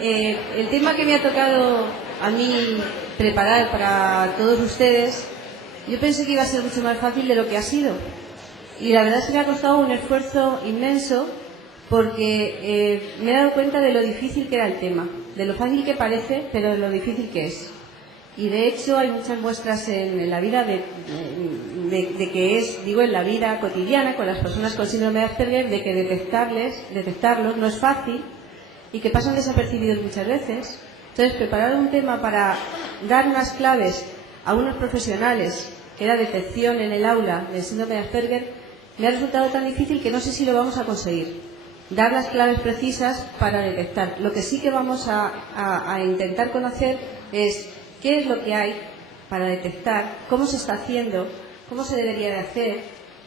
El tema que me ha tocado a mí preparar para todos ustedes, yo pensé que iba a ser mucho más fácil de lo que ha sido. Y la verdad es que me ha costado un esfuerzo inmenso porque me he dado cuenta de lo difícil que era el tema, de lo fácil que parece, pero de lo difícil que es. Y de hecho hay muchas muestras en la vida de que es, digo, en la vida cotidiana con las personas con síndrome de Asperger, de que detectarlos no es fácil y que pasan desapercibidos muchas veces. Entonces, preparar un tema para dar unas claves a unos profesionales, que era detección en el aula del síndrome de Asperger, me ha resultado tan difícil que no sé si lo vamos a conseguir. Dar las claves precisas para detectar. Lo que sí que vamos a intentar conocer es qué es lo que hay para detectar, cómo se está haciendo, cómo se debería de hacer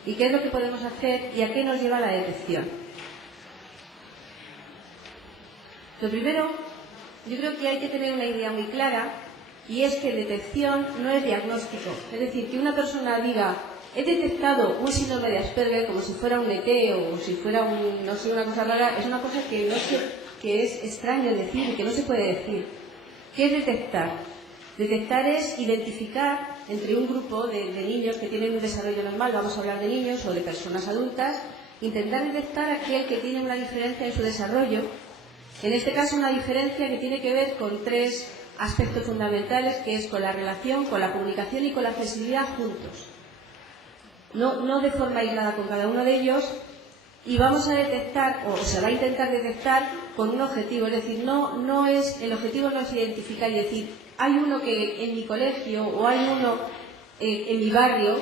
y qué es lo que podemos hacer y a qué nos lleva la detección. Lo primero, yo creo que hay que tener una idea muy clara y es que detección no es diagnóstico. Es decir, que una persona diga he detectado un síndrome de Asperger como si fuera un ET o si fuera no sé, una cosa rara, es una cosa que es extraño decir y que no se puede decir. ¿Qué es detectar? Detectar es identificar entre un grupo de niños que tienen un desarrollo normal, vamos a hablar de niños o de personas adultas, intentar detectar aquel que tiene una diferencia en su desarrollo. En este caso, una diferencia que tiene que ver con tres aspectos fundamentales, que es con la relación, con la comunicación y con la flexibilidad juntos. No de forma aislada con cada uno de ellos, y vamos a detectar, o se va a intentar detectar con un objetivo. Es decir, el objetivo no es identificar y decir, hay uno que en mi colegio o hay uno en mi barrio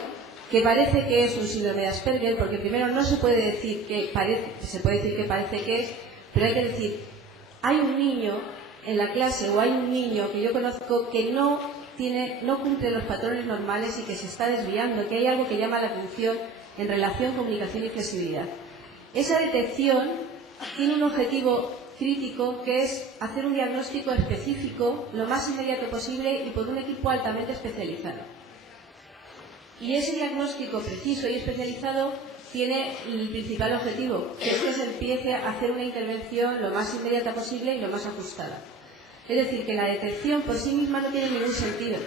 que parece que es un síndrome de Asperger, porque primero no se puede decir que parece, se puede decir que parece que es, pero hay que decir, hay un niño en la clase o hay un niño que yo conozco que no cumple los patrones normales y que se está desviando, que hay algo que llama la atención en relación, comunicación y flexibilidad. Esa detección tiene un objetivo crítico que es hacer un diagnóstico específico lo más inmediato posible y por un equipo altamente especializado. Y ese diagnóstico preciso y especializado tiene el principal objetivo, que es que se empiece a hacer una intervención lo más inmediata posible y lo más ajustada. Es decir, que la detección por sí misma no tiene ningún sentido.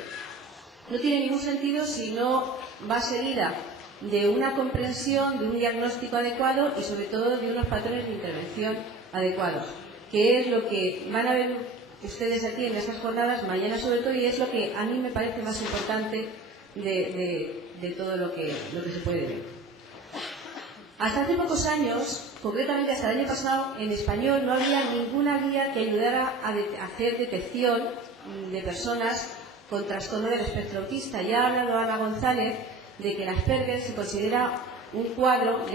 No tiene ningún sentido si no va seguida de una comprensión, de un diagnóstico adecuado y sobre todo de unos patrones de intervención adecuados, que es lo que van a ver ustedes aquí en estas jornadas, mañana sobre todo, y es lo que a mí me parece más importante de todo lo que se puede ver. Hasta hace pocos años, concretamente hasta el año pasado, en español no había ninguna guía que ayudara a hacer detección de personas con trastorno del espectro autista. Ya ha hablado Ana González de que el Asperger se considera un cuadro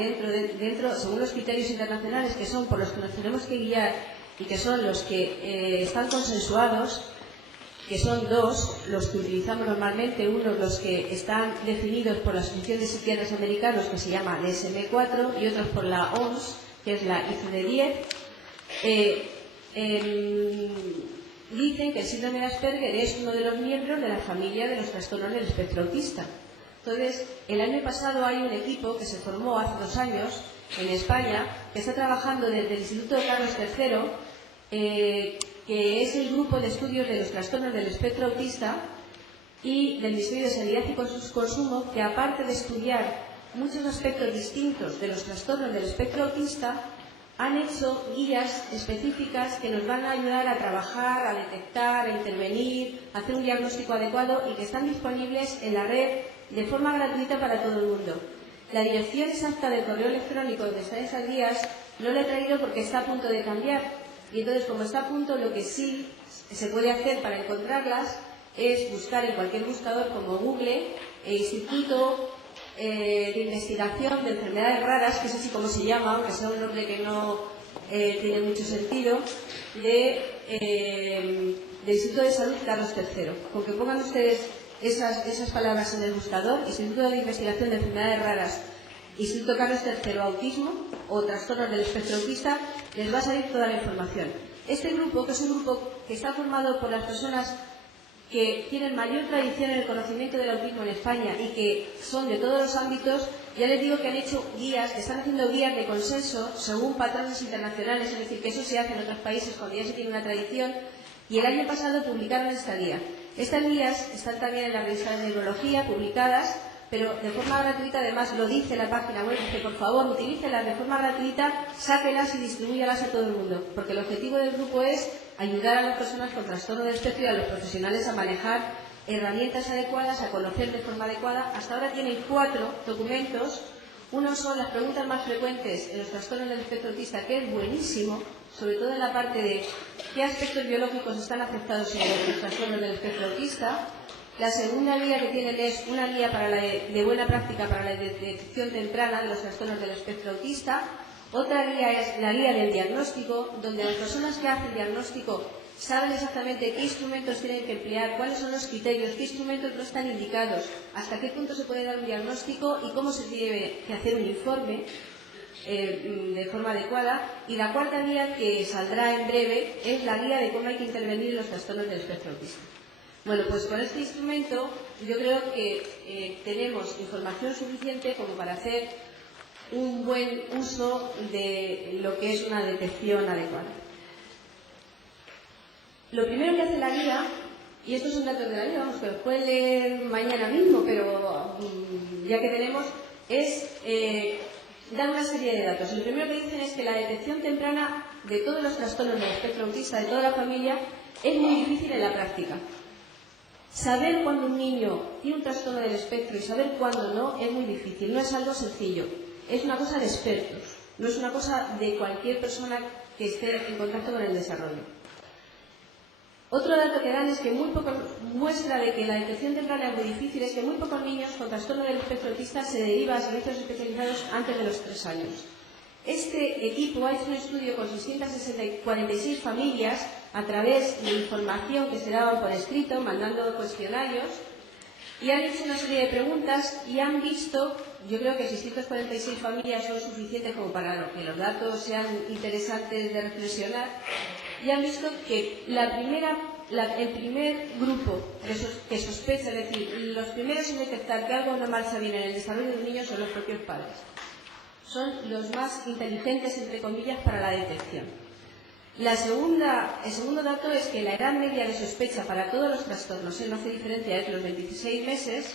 dentro, según los criterios internacionales, que son por los que nos tenemos que guiar y que son los que están consensuados, que son dos los que utilizamos normalmente, unos los que están definidos por la Asociación de Psiquiatras Americanos, que se llama DSM-4, y otros por la OMS, que es la ICD-10, dicen que el síndrome de Asperger es uno de los miembros de la familia de los trastornos del espectro autista. Entonces, el año pasado hay un equipo que se formó hace 2 años en España, que está trabajando desde el Instituto Carlos III, que es el grupo de estudios de los trastornos del espectro autista y del Ministerio de Sanidad y Consumo, que aparte de estudiar muchos aspectos distintos de los trastornos del espectro autista, han hecho guías específicas que nos van a ayudar a trabajar, a detectar, a intervenir, a hacer un diagnóstico adecuado y que están disponibles en la red de forma gratuita para todo el mundo. La dirección exacta del correo electrónico donde están esas guías no la he traído porque está a punto de cambiar. Y entonces, como está a punto, lo que sí se puede hacer para encontrarlas es buscar en cualquier buscador como Google, Instituto de Investigación de Enfermedades Raras, que es así como se llama, aunque sea un nombre que no tiene mucho sentido, del Instituto de Salud Carlos III. Con que pongan ustedes esas palabras en el buscador, Instituto de Investigación de Enfermedades Raras, Instituto Carlos III, Autismo o Trastornos del Espectro Autista, les va a salir toda la información. Este grupo, que es un grupo que está formado por las personas que tienen mayor tradición en el conocimiento del autismo en España y que son de todos los ámbitos, ya les digo que han hecho guías, que están haciendo guías de consenso según patrones internacionales, es decir, que eso se hace en otros países cuando ya se tiene una tradición, y el año pasado publicaron esta guía. Estas guías están también en la revista de neurología, publicadas, pero de forma gratuita. Además lo dice la página web, que por favor utilícelas de forma gratuita, sáquelas y distribúyalas a todo el mundo, porque el objetivo del grupo es ayudar a las personas con trastorno del espectro y a los profesionales a manejar herramientas adecuadas, a conocer de forma adecuada. Hasta ahora tienen 4 documentos. Uno son las preguntas más frecuentes en los trastornos del espectro autista, que es buenísimo, sobre todo en la parte de qué aspectos biológicos están afectados en los trastornos del espectro autista. La segunda guía que tienen es una guía para de buena práctica para la detección temprana de los trastornos del espectro autista. Otra guía es la guía del diagnóstico, donde las personas que hacen diagnóstico saben exactamente qué instrumentos tienen que emplear, cuáles son los criterios, qué instrumentos no están indicados, hasta qué punto se puede dar un diagnóstico y cómo se tiene que hacer un informe de forma adecuada. Y la cuarta guía, que saldrá en breve, es la guía de cómo hay que intervenir en los trastornos del espectro autista. Bueno, pues con este instrumento yo creo que tenemos información suficiente como para hacer un buen uso de lo que es una detección adecuada. Lo primero que hace la guía, y estos son datos de la guía, vamos, que los pueden leer mañana mismo, pero ya que tenemos, es dar una serie de datos. Lo primero que dicen es que la detección temprana de todos los trastornos del espectro autista, de toda la familia, es muy difícil en la práctica. Saber cuándo un niño tiene un trastorno del espectro y saber cuándo no es muy difícil, no es algo sencillo, es una cosa de expertos, no es una cosa de cualquier persona que esté en contacto con el desarrollo. Otro dato que dan es que muy poco muestra de que la detección temprana es muy difícil, es que muy pocos niños con trastorno del espectro autista se deriva a servicios especializados antes de los 3 años. Este equipo ha hecho un estudio con 646 familias a través de información que se daba por escrito, mandando cuestionarios, y han hecho una serie de preguntas y han visto, yo creo que 646 familias son suficientes como para que los datos sean interesantes de reflexionar, y han visto que el primer grupo que sospecha, es decir, los primeros en detectar que algo no marcha bien en el desarrollo de un niño son los propios padres. Son los más inteligentes, entre comillas, para la detección. El segundo dato es que la edad media de sospecha para todos los trastornos, no hace diferencia, es los 26 meses.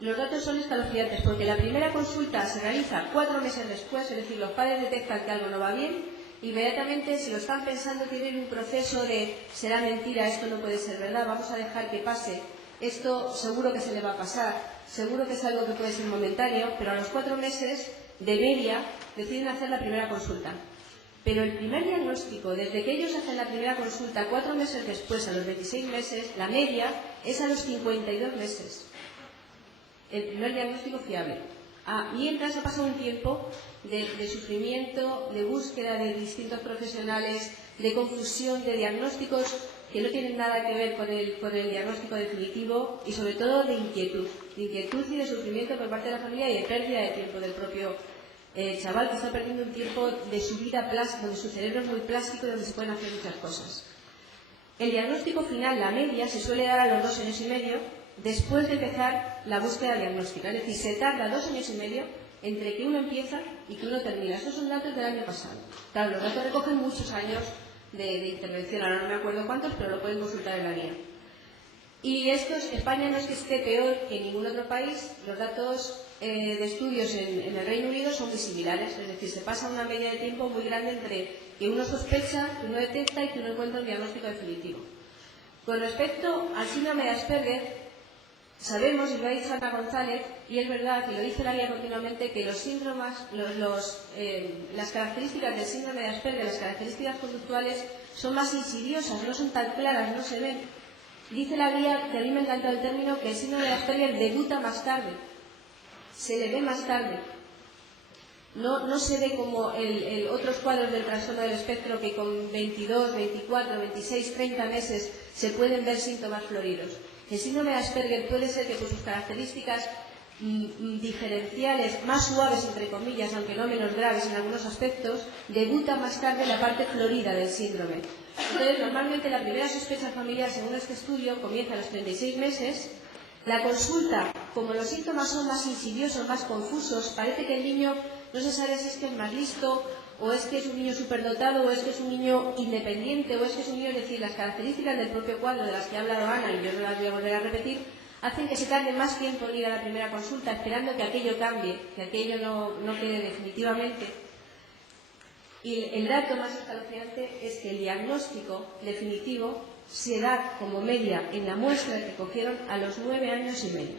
Los datos son escalofriantes porque la primera consulta se realiza 4 meses después, es decir, los padres detectan que algo no va bien, inmediatamente, si lo están pensando, tienen un proceso de será mentira, esto no puede ser verdad, vamos a dejar que pase, esto seguro que se le va a pasar, seguro que es algo que puede ser momentáneo, pero a los 4 meses de media deciden hacer la primera consulta. Pero el primer diagnóstico, desde que ellos hacen la primera consulta 4 meses después, a los 26 meses, la media es a los 52 meses. El primer diagnóstico fiable. Mientras ha pasado un tiempo de sufrimiento, de búsqueda de distintos profesionales, de confusión, de diagnósticos que no tienen nada que ver con el diagnóstico definitivo y sobre todo de inquietud y de sufrimiento por parte de la familia y de pérdida de tiempo del propio chaval, que está perdiendo un tiempo de su vida donde su cerebro es muy plástico y donde se pueden hacer muchas cosas. El diagnóstico final, la media, se suele dar a los 2 años y medio después de empezar la búsqueda diagnóstica. Es decir, se tarda 2 años y medio entre que uno empieza y que uno termina. Estos son datos del año pasado. Claro, los datos recogen muchos años de intervención, ahora no me acuerdo cuántos, pero lo pueden consultar en la guía. Y España no es que esté peor que ningún otro país, los datos de estudios en el Reino Unido son muy similares, es decir, se pasa una media de tiempo muy grande entre que uno sospecha, que uno detecta y que uno encuentra un diagnóstico definitivo. Con respecto al síndrome de Asperger, sabemos, y lo ha dicho Ana González, y es verdad que lo dice la guía continuamente, que los síndromes, las características del síndrome de Asperger, las características conductuales, son más insidiosas, no son tan claras, no se ven. Dice la guía, que a mí me encantó el término, que el síndrome de Asperger debuta más tarde, se le ve más tarde. No se ve como otros cuadros del trastorno del espectro que con 22, 24, 26, 30 meses se pueden ver síntomas floridos. El síndrome de Asperger puede ser que por sus características diferenciales más suaves, entre comillas, aunque no menos graves en algunos aspectos, debuta más tarde la parte florida del síndrome. Entonces, normalmente la primera sospecha familiar, según este estudio, comienza a los 36 meses. La consulta, como los síntomas son más insidiosos, más confusos, parece que el niño no se sabe si es que es más listo, o es que es un niño superdotado, o es que es un niño independiente, o es que es un niño, es decir, las características del propio cuadro de las que ha hablado Ana, y yo no las voy a volver a repetir, hacen que se tarde más tiempo en ir a la primera consulta, esperando que aquello cambie, que aquello no quede definitivamente. Y el dato más escalofriante es que el diagnóstico definitivo se da como media en la muestra que cogieron a los 9 años y medio.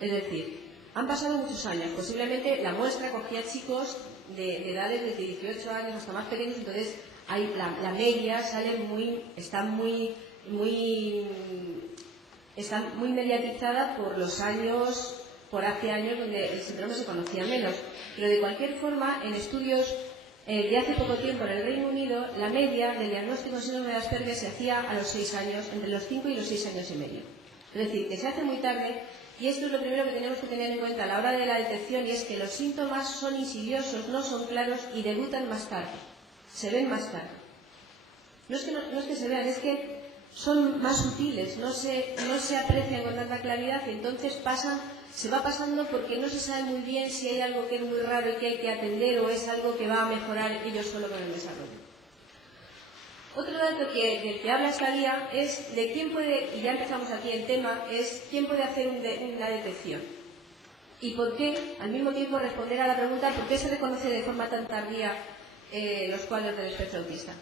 Es decir, han pasado muchos años. Posiblemente la muestra cogía chicos de edades desde 18 años hasta más pequeños, entonces la media sale está muy mediatizada por los años, por hace años donde el síndrome se conocía menos. Pero de cualquier forma, en estudios de hace poco tiempo en el Reino Unido, la media del diagnóstico de síndrome de Asperger se hacía a los 6 años, entre los 5 y los 6 años y medio. Es decir, que se hace muy tarde, y esto es lo primero que tenemos que tener en cuenta a la hora de la detección, y es que los síntomas son insidiosos, no son claros y debutan más tarde, se ven más tarde. No es que se vean, es que son más sutiles, no se aprecian con tanta claridad, y entonces se va pasando porque no se sabe muy bien si hay algo que es muy raro y que hay que atender, o es algo que va a mejorar ellos solo con el desarrollo. Otro dato del que habla esta guía es de quién puede, y ya empezamos aquí el tema, es quién puede hacer una detección. Y por qué, al mismo tiempo, responder a la pregunta ¿por qué se reconoce de forma tan tardía los cuadros del espectro autista?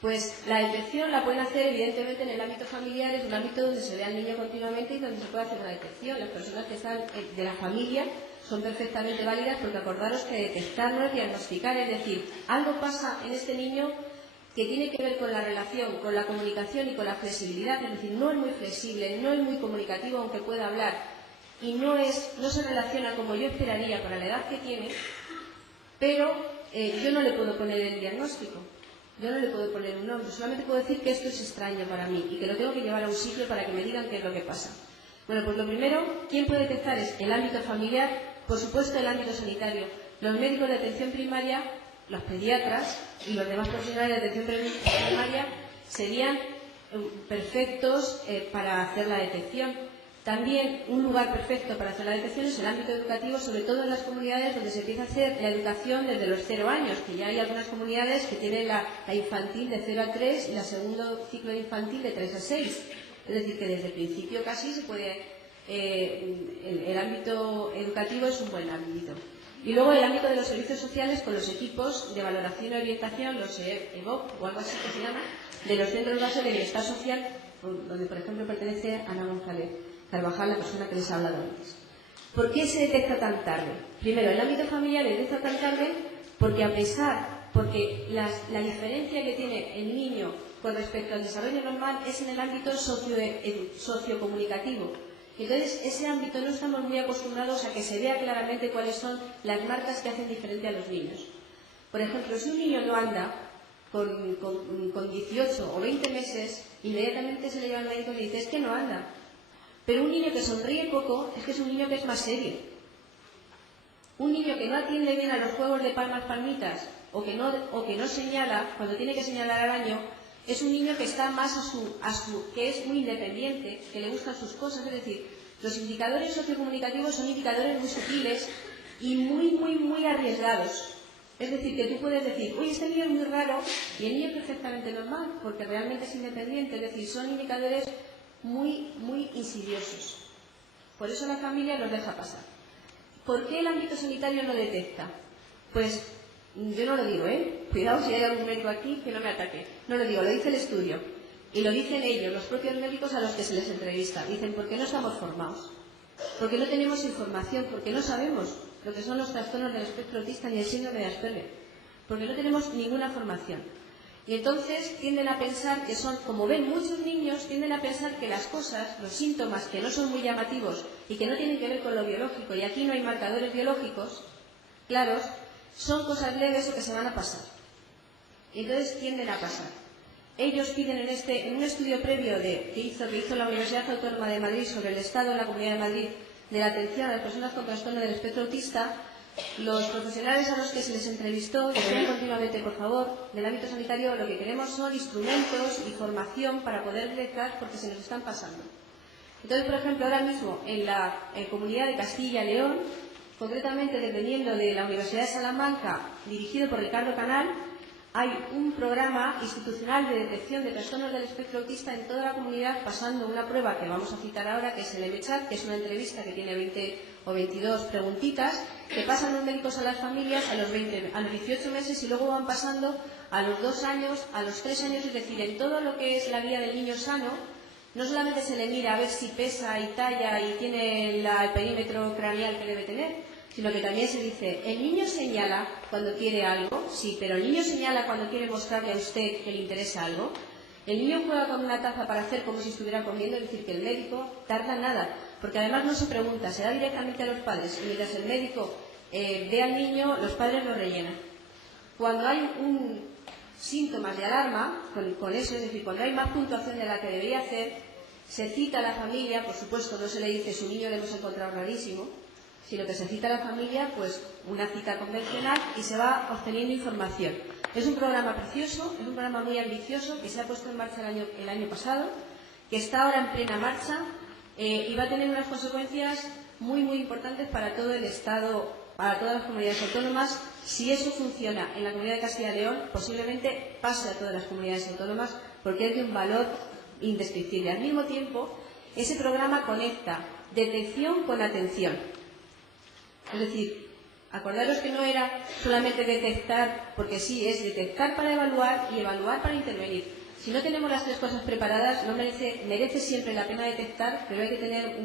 Pues la detección la pueden hacer evidentemente en el ámbito familiar, es un ámbito donde se ve al niño continuamente y donde se puede hacer una detección. Las personas que están de la familia son perfectamente válidas, porque acordaros que detectar no es diagnosticar, es decir, algo pasa en este niño que tiene que ver con la relación, con la comunicación y con la flexibilidad, es decir, no es muy flexible, no es muy comunicativo aunque pueda hablar, y no se relaciona como yo esperaría para la edad que tiene, pero yo no le puedo poner el diagnóstico, yo no le puedo poner un nombre, solamente puedo decir que esto es extraño para mí y que lo tengo que llevar a un sitio para que me digan qué es lo que pasa. Bueno, pues lo primero, ¿quién puede detectar? Es el ámbito familiar, por supuesto el ámbito sanitario, los médicos de atención primaria, los pediatras y los demás profesionales de atención primaria serían perfectos para hacer la detección. También un lugar perfecto para hacer la detección es el ámbito educativo, sobre todo en las comunidades donde se empieza a hacer la educación desde los 0 años, que ya hay algunas comunidades que tienen la infantil de 0 a 3 y el segundo ciclo de infantil de 3 a 6. Es decir, que desde el principio casi se puede... el ámbito educativo es un buen ámbito. Y luego el ámbito de los servicios sociales con los equipos de valoración y orientación, los EVOC o algo así que se llama, de los centros base de bienestar social, donde por ejemplo pertenece Ana González Carvajal, la persona que les ha hablado antes. ¿Por qué se detecta tan tarde? Primero, el ámbito familiar se detecta tan tarde porque porque la diferencia que tiene el niño con respecto al desarrollo normal es en el ámbito sociocomunicativo. Entonces, ese ámbito no estamos muy acostumbrados a que se vea claramente cuáles son las marcas que hacen diferente a los niños. Por ejemplo, si un niño no anda con 18 o 20 meses, inmediatamente se le lleva al médico y le dice, es que no anda. Pero un niño que sonríe poco, es que es un niño que es más serio. Un niño que no atiende bien a los juegos de palmas-palmitas, o que no señala, cuando tiene que señalar al año, es un niño que está más que es muy independiente, que le gustan sus cosas. Es decir, los indicadores sociocomunicativos son indicadores muy sutiles y muy arriesgados. Es decir, que tú puedes decir, uy, este niño es muy raro, y el niño es perfectamente normal, porque realmente es independiente. Es decir, son indicadores muy insidiosos. Por eso la familia los deja pasar. ¿Por qué el ámbito sanitario no detecta? Pues yo no lo digo, cuidado si hay algún médico aquí que no me ataque. No lo digo, lo dice el estudio. Y lo dicen ellos, los propios médicos a los que se les entrevista. Dicen, ¿por qué no estamos formados? Porque no tenemos información, porque no sabemos lo que son los trastornos del espectro autista ni el síndrome de Asperger. Porque no tenemos ninguna formación. Y entonces tienden a pensar que son, como ven muchos niños, tienden a pensar que las cosas, los síntomas que no son muy llamativos y que no tienen que ver con lo biológico, y aquí no hay marcadores biológicos claros, son cosas leves o que se van a pasar. Y entonces tienden a pasar. Ellos piden en un estudio previo que hizo la Universidad Autónoma de Madrid sobre el estado en la Comunidad de Madrid de la atención a las personas con trastorno del espectro autista, los profesionales a los que se les entrevistó, que vean continuamente, por favor, del ámbito sanitario, lo que queremos son instrumentos y formación para poder detectar porque se nos están pasando. Entonces, por ejemplo, ahora mismo en la Comunidad de Castilla y León, concretamente dependiendo de la Universidad de Salamanca, dirigido por Ricardo Canal, hay un programa institucional de detección de trastornos del espectro autista en toda la comunidad, pasando una prueba que vamos a citar ahora, que es el MChat, que es una entrevista que tiene 20 o 22 preguntitas, que pasan los médicos a las familias a los 18 meses y luego van pasando a los 2 años, a los 3 años, es decir, en todo lo que es la vida del niño sano. No solamente se le mira a ver si pesa y talla y tiene el perímetro craneal que debe tener, sino que también se dice, el niño señala cuando quiere algo, sí, pero el niño señala cuando quiere mostrarle a usted que le interesa algo. El niño juega con una taza para hacer como si estuviera comiendo, es decir, que el médico tarda nada, porque además no se pregunta, se da directamente a los padres, y mientras el médico ve al niño, los padres lo rellenan. Cuando hay síntomas de alarma con eso, es decir, cuando hay más puntuación de la que debería hacer, se cita a la familia, por supuesto no se le dice su niño le hemos encontrado rarísimo, sino que se cita a la familia, pues una cita convencional y se va obteniendo información. Es un programa precioso, es un programa muy ambicioso que se ha puesto en marcha el año pasado, que está ahora en plena marcha y va a tener unas consecuencias muy importantes para todo el Estado, para todas las comunidades autónomas. Si eso funciona en la Comunidad de Castilla y León, posiblemente pase a todas las comunidades autónomas porque es de un valor indescriptible. Al mismo tiempo, ese programa conecta detección con atención. Es decir, acordaros que no era solamente detectar, porque sí, es detectar para evaluar y evaluar para intervenir. Si no tenemos las tres cosas preparadas, no merece siempre la pena detectar, pero hay que tener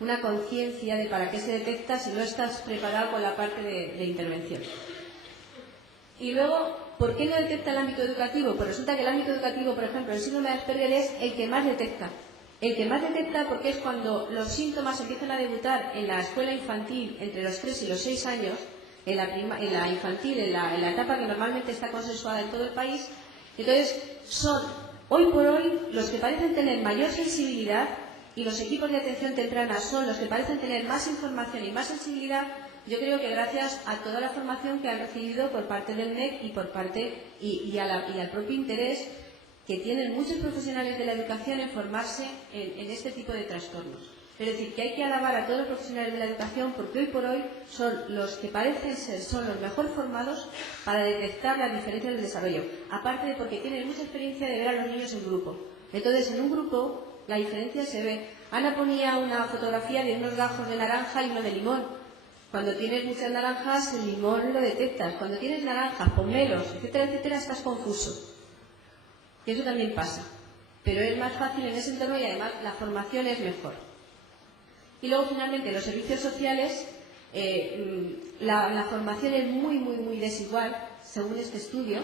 una conciencia de para qué se detecta si no estás preparado con la parte de intervención. Y luego, ¿por qué no detecta el ámbito educativo? Pues resulta que el ámbito educativo, por ejemplo, el síndrome de Asperger es el que más detecta. El que más detecta porque es cuando los síntomas empiezan a debutar en la escuela infantil entre los 3 y los 6 años, en la infantil, en la etapa que normalmente está consensuada en todo el país. Entonces, son hoy por hoy los que parecen tener mayor sensibilidad y los equipos de atención temprana son los que parecen tener más información y más sensibilidad. Yo creo que gracias a toda la formación que han recibido por parte del MEC y por parte y al propio interés que tienen muchos profesionales de la educación en formarse en este tipo de trastornos. Es decir, que hay que alabar a todos los profesionales de la educación porque hoy por hoy son los que parecen ser son los mejor formados para detectar las diferencias del desarrollo. Aparte de porque tienen mucha experiencia de ver a los niños en grupo. Entonces, en un grupo la diferencia se ve. Ana ponía una fotografía de unos gajos de naranja y uno de limón. Cuando tienes muchas naranjas, el limón lo detectas. Cuando tienes naranjas, pomelos, etcétera, etcétera, estás confuso. Y eso también pasa. Pero es más fácil en ese entorno y además la formación es mejor. Y luego, finalmente, los servicios sociales, la formación es muy desigual, según este estudio,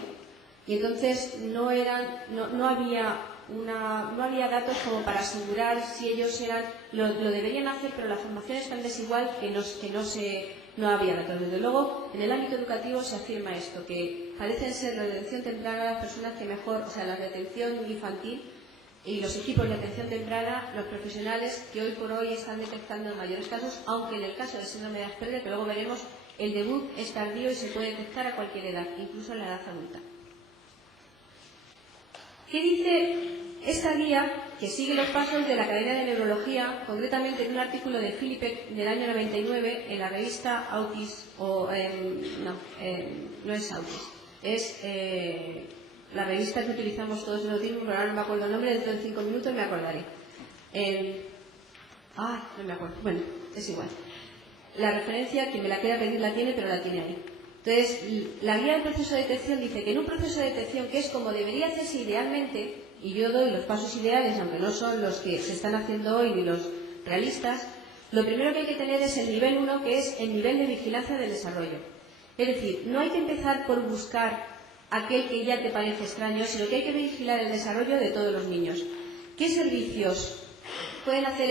y entonces no había datos como para asegurar si ellos lo deberían hacer, pero la formación es tan desigual que no había datos. Desde luego, en el ámbito educativo se afirma esto, que parecen ser la detección temprana las personas que mejor, o sea, la detección infantil y los equipos de atención temprana, los profesionales que hoy por hoy están detectando en mayores casos, aunque en el caso del síndrome de Asperger, que luego veremos, el debut es tardío y se puede detectar a cualquier edad, incluso en la edad adulta. ¿Qué dice esta guía que sigue los pasos de la Academia de Neurología, concretamente en un artículo de Philippek del año 99 en la revista Autis, no es Autis, es la revista que utilizamos todos en autismo, pero ahora no me acuerdo el nombre, dentro de 5 minutos me acordaré. No me acuerdo, bueno, es igual. La referencia, quien me la quiera pedir la tiene, pero la tiene ahí. Entonces, la guía del proceso de detección dice que en un proceso de detección, que es como debería hacerse idealmente, y yo doy los pasos ideales, aunque no son los que se están haciendo hoy ni los realistas, lo primero que hay que tener es el nivel 1, que es el nivel de vigilancia del desarrollo. Es decir, no hay que empezar por buscar aquel que ya te parece extraño, sino que hay que vigilar el desarrollo de todos los niños. ¿Qué servicios pueden hacer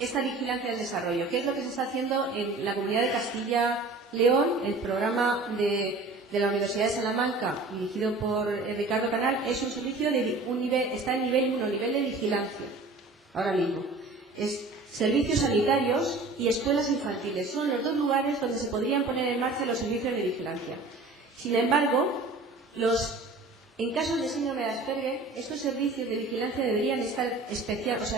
esta vigilancia del desarrollo? ¿Qué es lo que se está haciendo en la Comunidad de Castilla León? El programa de la Universidad de Salamanca, dirigido por Ricardo Canal, es un servicio de está en nivel 1, nivel de vigilancia, ahora mismo. servicios sanitarios y escuelas infantiles. Son los dos lugares donde se podrían poner en marcha los servicios de vigilancia. Sin embargo, en casos de síndrome de Asperger, estos servicios de vigilancia deberían estar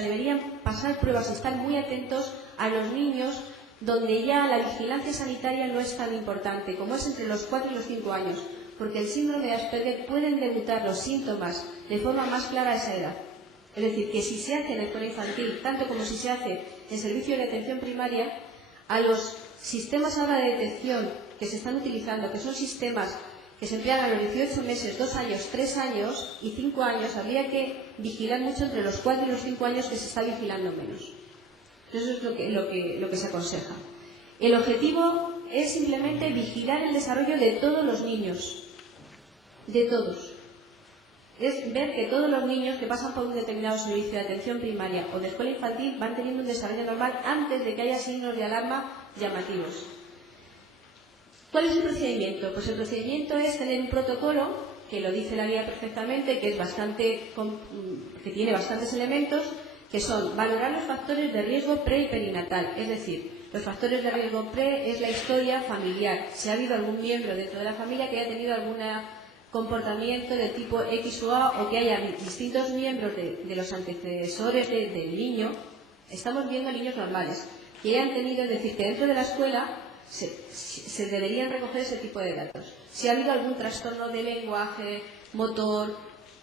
deberían pasar pruebas, estar muy atentos a los niños donde ya la vigilancia sanitaria no es tan importante, como es entre los 4 y los 5 años, porque el síndrome de Asperger pueden debutar los síntomas de forma más clara a esa edad. Es decir, que si se hace en la escuela infantil, tanto como si se hace en servicio de atención primaria, a los sistemas ahora de detección que se están utilizando, que son sistemas que se emplean a los 18 meses, 2 años, 3 años y 5 años, habría que vigilar mucho entre los 4 y los 5 años, que se está vigilando menos. Eso es lo que se aconseja. El objetivo es simplemente vigilar el desarrollo de todos los niños, de todos. Es ver que todos los niños que pasan por un determinado servicio de atención primaria o de escuela infantil van teniendo un desarrollo normal antes de que haya signos de alarma llamativos. ¿Cuál es el procedimiento? Pues el procedimiento es tener un protocolo, que lo dice la guía perfectamente, que tiene bastantes elementos, que son valorar los factores de riesgo pre y perinatal. Es decir, los factores de riesgo pre es la historia familiar. Si ha habido algún miembro dentro de la familia que haya tenido algún comportamiento de tipo X o A, o que haya distintos miembros de los antecesores del niño, estamos viendo niños normales, que hayan tenido, es decir, que dentro de la escuela se deberían recoger ese tipo de datos. Si ha habido algún trastorno de lenguaje, motor,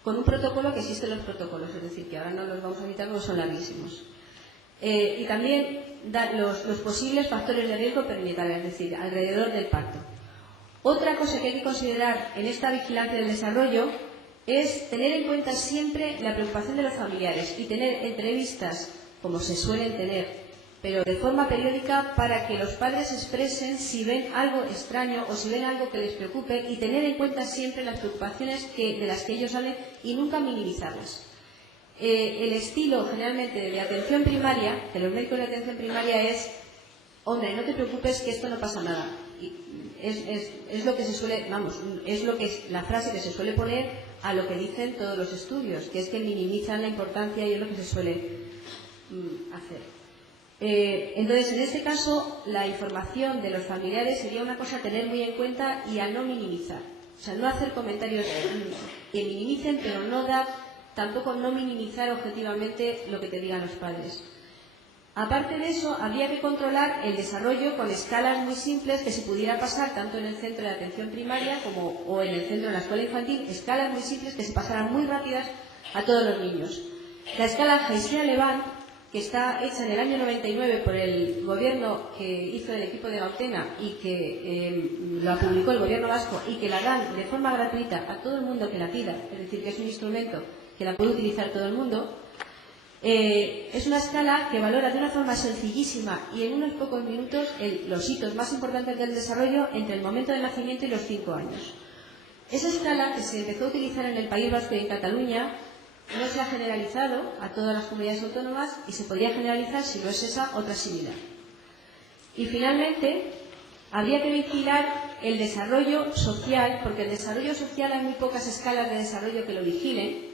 con un protocolo, que existen los protocolos, es decir, que ahora no los vamos a citar porque son larguísimos. Y también dar los posibles factores de riesgo perinatales, es decir, alrededor del parto. Otra cosa que hay que considerar en esta vigilancia del desarrollo es tener en cuenta siempre la preocupación de los familiares y tener entrevistas, como se suelen tener, pero de forma periódica, para que los padres expresen si ven algo extraño o si ven algo que les preocupe, y tener en cuenta siempre las preocupaciones de las que ellos hablen y nunca minimizarlas. El estilo generalmente de atención primaria, de los médicos de atención primaria, es: hombre, no te preocupes, que esto no pasa nada. Es lo que se suele, es la frase que se suele poner a lo que dicen todos los estudios, que es que minimizan la importancia, y es lo que se suele hacer. Entonces, en este caso, la información de los familiares sería una cosa a tener muy en cuenta y a no minimizar. O sea, no hacer comentarios que minimicen, pero tampoco no minimizar objetivamente lo que te digan los padres. Aparte de eso, habría que controlar el desarrollo con escalas muy simples que se pudiera pasar tanto en el centro de atención primaria o en el centro de la escuela infantil, escalas muy simples que se pasaran muy rápidas a todos los niños. La escala Heisler-Levin, que está hecha en el año 99 por el gobierno que hizo el equipo de Gautena y que la publicó el gobierno vasco, y que la dan de forma gratuita a todo el mundo que la pida, es decir, que es un instrumento que la puede utilizar todo el mundo. Es una escala que valora de una forma sencillísima y en unos pocos minutos los hitos más importantes del desarrollo entre el momento del nacimiento y los 5 años. Esa escala, que se empezó a utilizar en el País Vasco y en Cataluña, no se ha generalizado a todas las comunidades autónomas, y se podría generalizar, si no es esa, otra similar. Y finalmente, habría que vigilar el desarrollo social, porque el desarrollo social hay muy pocas escalas de desarrollo que lo vigilen.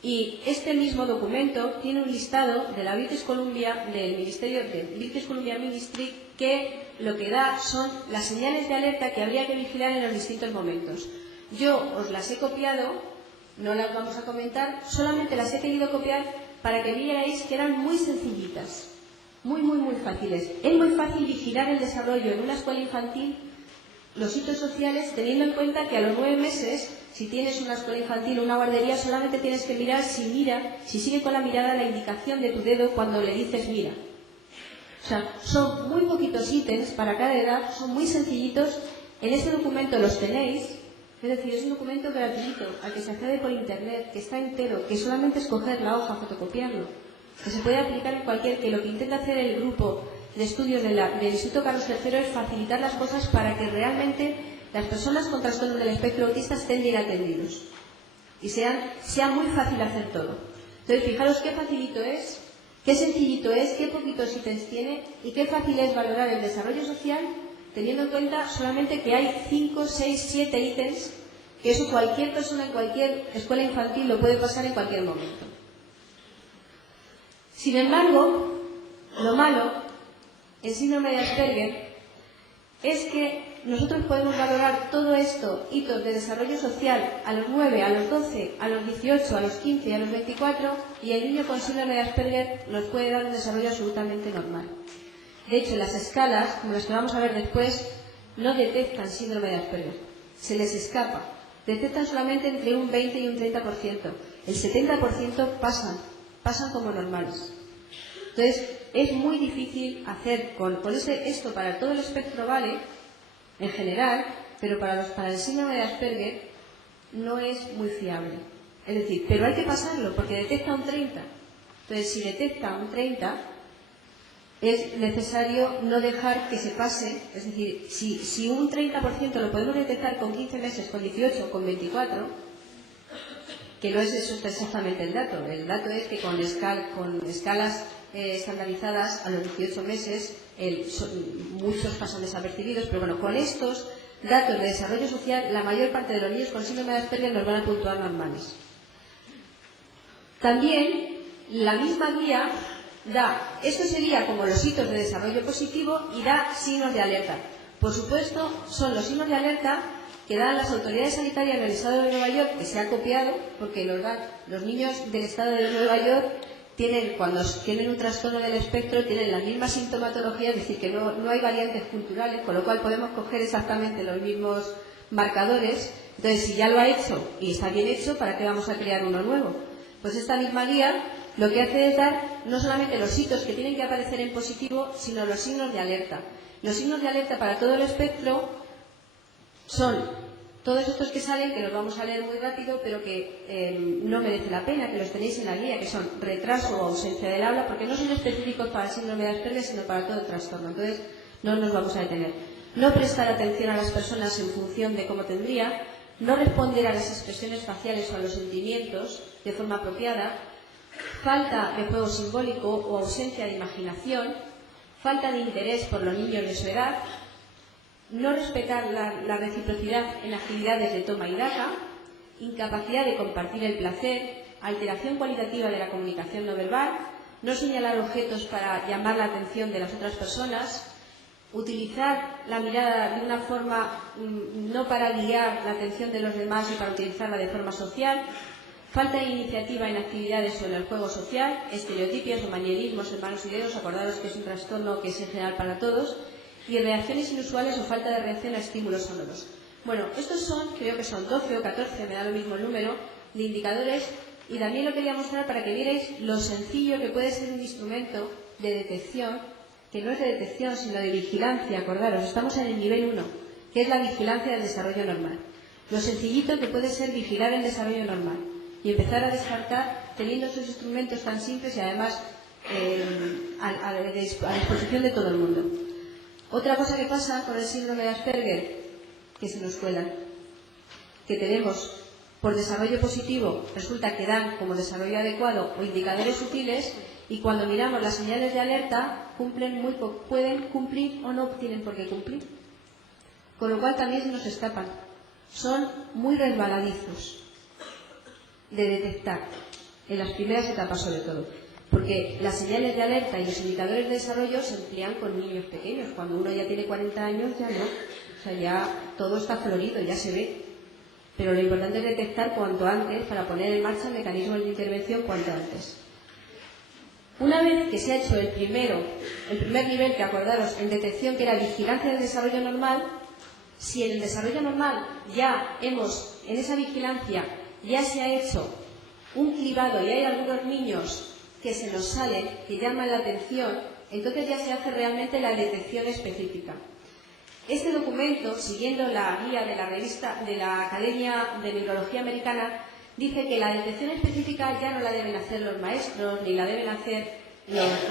Y este mismo documento tiene un listado de la British Columbia, del Ministerio de British Columbia Ministry, que lo que da son las señales de alerta que habría que vigilar en los distintos momentos. Yo os las he copiado, no las vamos a comentar, solamente las he querido copiar para que vierais que eran muy sencillitas, muy fáciles. Es muy fácil vigilar el desarrollo en una escuela infantil, los hitos sociales, teniendo en cuenta que a los 9 meses, si tienes una escuela infantil o una guardería, solamente tienes que mirar si sigue con la mirada la indicación de tu dedo cuando le dices mira. O sea, son muy poquitos ítems para cada edad, son muy sencillitos. En este documento los tenéis, es decir, es un documento gratuito al que se accede por internet, que está entero, que solamente es coger la hoja, fotocopiarlo, que se puede aplicar en cualquier, que lo que intenta hacer el grupo de estudios del Instituto Carlos III es facilitar las cosas para que realmente las personas con trastornos del espectro autista estén bien atendidos y sea muy fácil hacer todo. Entonces, fijaros qué facilito es, qué sencillito es, qué poquitos ítems tiene y qué fácil es valorar el desarrollo social, teniendo en cuenta solamente que hay 5, 6, 7 ítems, que eso cualquier persona en cualquier escuela infantil lo puede pasar en cualquier momento. Sin embargo, Lo malo, el síndrome de Asperger, es que nosotros podemos valorar todo esto, hitos de desarrollo social, a los 9, a los 12, a los 18, a los 15 y a los 24, y el niño con síndrome de Asperger nos puede dar un desarrollo absolutamente normal. De hecho, las escalas, como las que vamos a ver después, no detectan síndrome de Asperger, se les escapa. Detectan solamente entre un 20 y un 30%. El 70% pasan como normales. Entonces, es muy difícil hacer con esto para todo el espectro vale, en general, pero para el síndrome de Asperger no es muy fiable. Es decir, pero hay que pasarlo porque detecta un 30. Entonces, si detecta un 30, es necesario no dejar que se pase. Es decir, si un 30% lo podemos detectar con 15 meses, con 18, con 24, que no es eso exactamente el dato. El dato es que con escalas estandarizadas a los 18 meses muchos pasan desapercibidos, pero bueno, con estos datos de desarrollo social la mayor parte de los niños con síndrome de Asperger nos van a puntuar normales. También la misma guía esto sería como los hitos de desarrollo positivo y da signos de alerta. Por supuesto, son los signos de alerta que dan las autoridades sanitarias del Estado de Nueva York, que se ha copiado, porque los niños del Estado de Nueva York cuando tienen un trastorno del espectro, tienen la misma sintomatología, es decir, que no hay variantes culturales, con lo cual podemos coger exactamente los mismos marcadores. Entonces, si ya lo ha hecho y está bien hecho, ¿para qué vamos a crear uno nuevo? Pues esta misma guía lo que hace es dar no solamente los hitos que tienen que aparecer en positivo, sino los signos de alerta. Los signos de alerta para todo el espectro son todos estos que salen, que los vamos a leer muy rápido, pero que no merece la pena, que los tenéis en la guía, que son retraso o ausencia del habla, porque no son específicos para el síndrome de Asperger, sino para todo el trastorno. Entonces, no nos vamos a detener. No prestar atención a las personas en función de cómo tendría, no responder a las expresiones faciales o a los sentimientos de forma apropiada, falta de juego simbólico o ausencia de imaginación, falta de interés por los niños de su edad, no respetar la reciprocidad en actividades de toma y daca, incapacidad de compartir el placer, alteración cualitativa de la comunicación no verbal, no señalar objetos para llamar la atención de las otras personas, utilizar la mirada de una forma no para guiar la atención de los demás y para utilizarla de forma social, falta de iniciativa en actividades o en el juego social, estereotipias o manierismos en manos y dedos, acordaros que es un trastorno que es en general para todos, y reacciones inusuales o falta de reacción a estímulos sonoros. Bueno, estos creo que son 12 o 14, me da lo mismo el número, de indicadores, y también lo quería mostrar para que vierais lo sencillo que puede ser un instrumento de detección, que no es de detección, sino de vigilancia, acordaros, estamos en el nivel 1, que es la vigilancia del desarrollo normal. Lo sencillito que puede ser vigilar el desarrollo normal y empezar a descartar teniendo esos instrumentos tan simples y además a disposición de todo el mundo. Otra cosa que pasa con el síndrome de Asperger, que se nos cuela, que tenemos por desarrollo positivo, resulta que dan como desarrollo adecuado o indicadores útiles, y cuando miramos las señales de alerta cumplen muy poco, pueden cumplir o no tienen por qué cumplir, con lo cual también se nos escapan. Son muy resbaladizos de detectar en las primeras etapas sobre todo, porque las señales de alerta y los indicadores de desarrollo se emplean con niños pequeños. Cuando uno ya tiene 40 años ya no, o sea, ya todo está florido, ya se ve, pero lo importante es detectar cuanto antes para poner en marcha mecanismos de intervención cuanto antes. Una vez que se ha hecho el primer nivel, que acordaros, en detección, que era vigilancia del desarrollo normal, si en el desarrollo normal en esa vigilancia ya se ha hecho un cribado y hay algunos niños que se nos salen, que llaman la atención, entonces ya se hace realmente la detección específica. Este documento, siguiendo la guía de la revista de la Academia de Neurología Americana, dice que la detección específica ya no la deben hacer los maestros, ni la deben hacer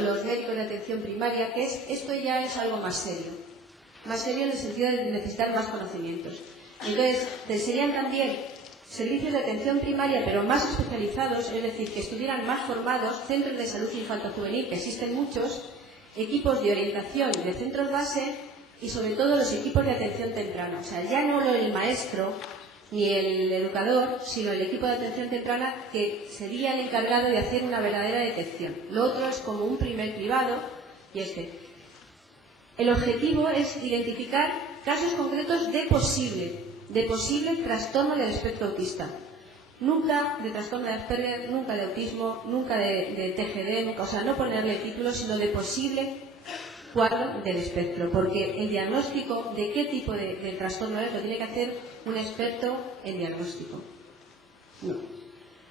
los médicos de atención primaria, que esto ya es algo más serio en el sentido de necesitar más conocimientos. Entonces, serían también servicios de atención primaria, pero más especializados, es decir, que estuvieran más formados, centros de salud infanto-juvenil, que existen muchos, equipos de orientación de centros base y sobre todo los equipos de atención temprana. O sea, ya no el maestro ni el educador, sino el equipo de atención temprana, que sería el encargado de hacer una verdadera detección. Lo otro es como un primer cribado, y el objetivo es identificar casos concretos de posible trastorno del espectro autista. Nunca de trastorno de Asperger, nunca de autismo, nunca de TGD, o sea, no ponerle título, sino de posible cuadro del espectro, porque el diagnóstico de qué tipo de trastorno es lo tiene que hacer un experto en diagnóstico. No.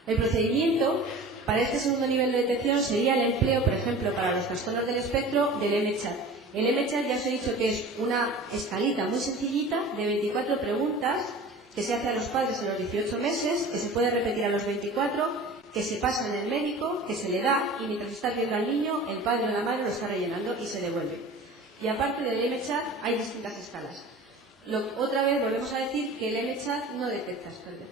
El procedimiento para este segundo nivel de detección sería el empleo, por ejemplo, para los trastornos del espectro del MCHAT. El MCHAT ya os he dicho que es una escalita muy sencillita de 24 preguntas que se hace a los padres a los 18 meses, que se puede repetir a los 24, que se pasa en el médico, que se le da y mientras está viendo al niño, el padre o la madre lo está rellenando y se devuelve. Y aparte del MCHAT hay distintas escalas. Otra vez volvemos a decir que el MCHAT no detecta Asperger.